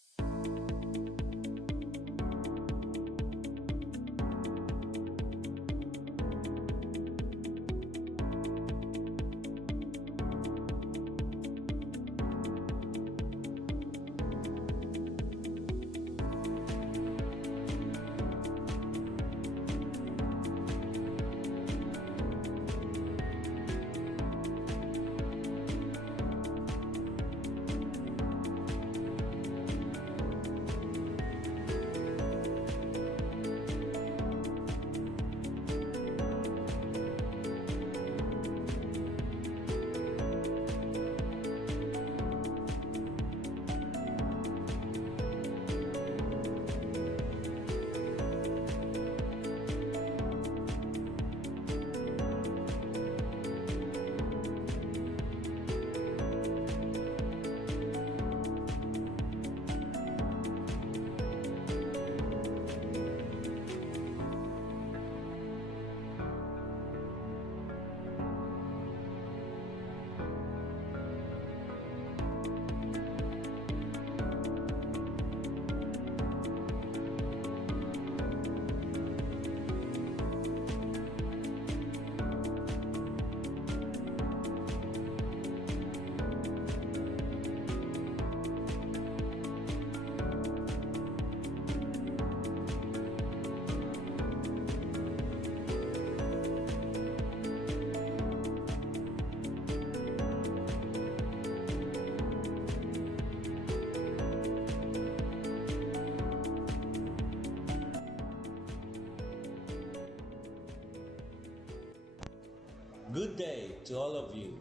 Good day to all of you.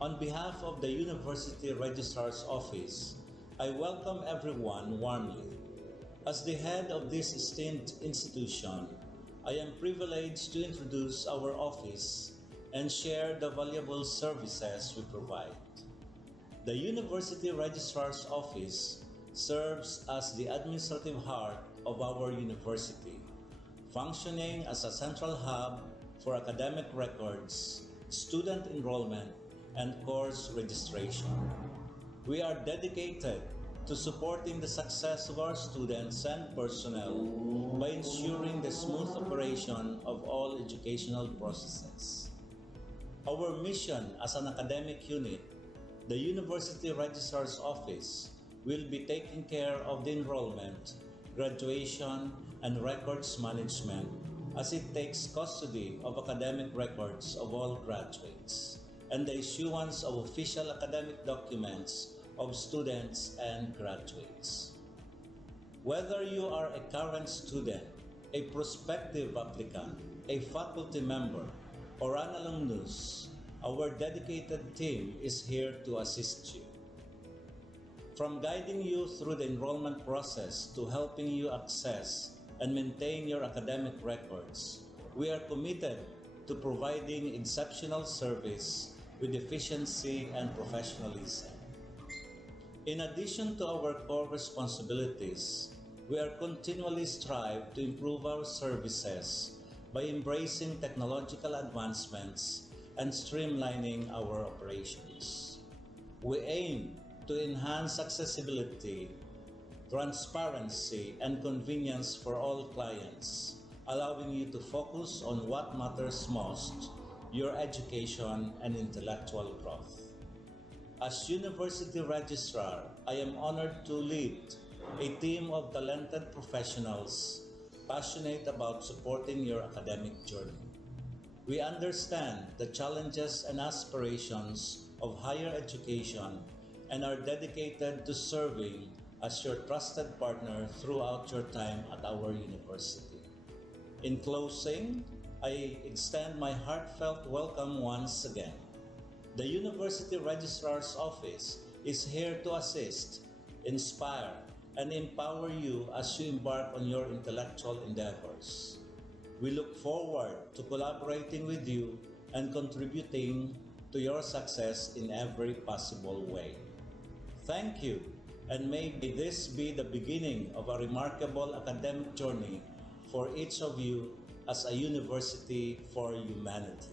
On behalf of the University Registrar's Office, I welcome everyone warmly. As the head of this esteemed institution, I am privileged to introduce our office and share the valuable services we provide. The University Registrar's Office serves as the administrative heart of our university, functioning as a central hub for academic records, student enrollment, and course registration. We are dedicated to supporting the success of our students and personnel by ensuring the smooth operation of all educational processes. Our mission as an academic unit, the University Registrar's Office, will be taking care of the enrollment, graduation, and records management as it takes custody of academic records of all graduates and the issuance of official academic documents of students and graduates. Whether you are a current student, a prospective applicant, a faculty member, or an alumnus, our dedicated team is here to assist you. From guiding you through the enrollment process to helping you access and maintain your academic records, we are committed to providing exceptional service with efficiency and professionalism. In addition to our core responsibilities, we are continually strive to improve our services by embracing technological advancements and streamlining our operations. We aim to enhance accessibility, transparency, and convenience for all clients, allowing you to focus on what matters most, your education and intellectual growth. As University Registrar, I am honored to lead a team of talented professionals passionate about supporting your academic journey. We understand the challenges and aspirations of higher education and are dedicated to serving as your trusted partner throughout your time at our university. In closing, I extend my heartfelt welcome once again. The University Registrar's Office is here to assist, inspire, and empower you as you embark on your intellectual endeavors. We look forward to collaborating with you and contributing to your success in every possible way. Thank you, and may this be the beginning of a remarkable academic journey for each of you as a university for humanity.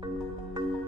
po.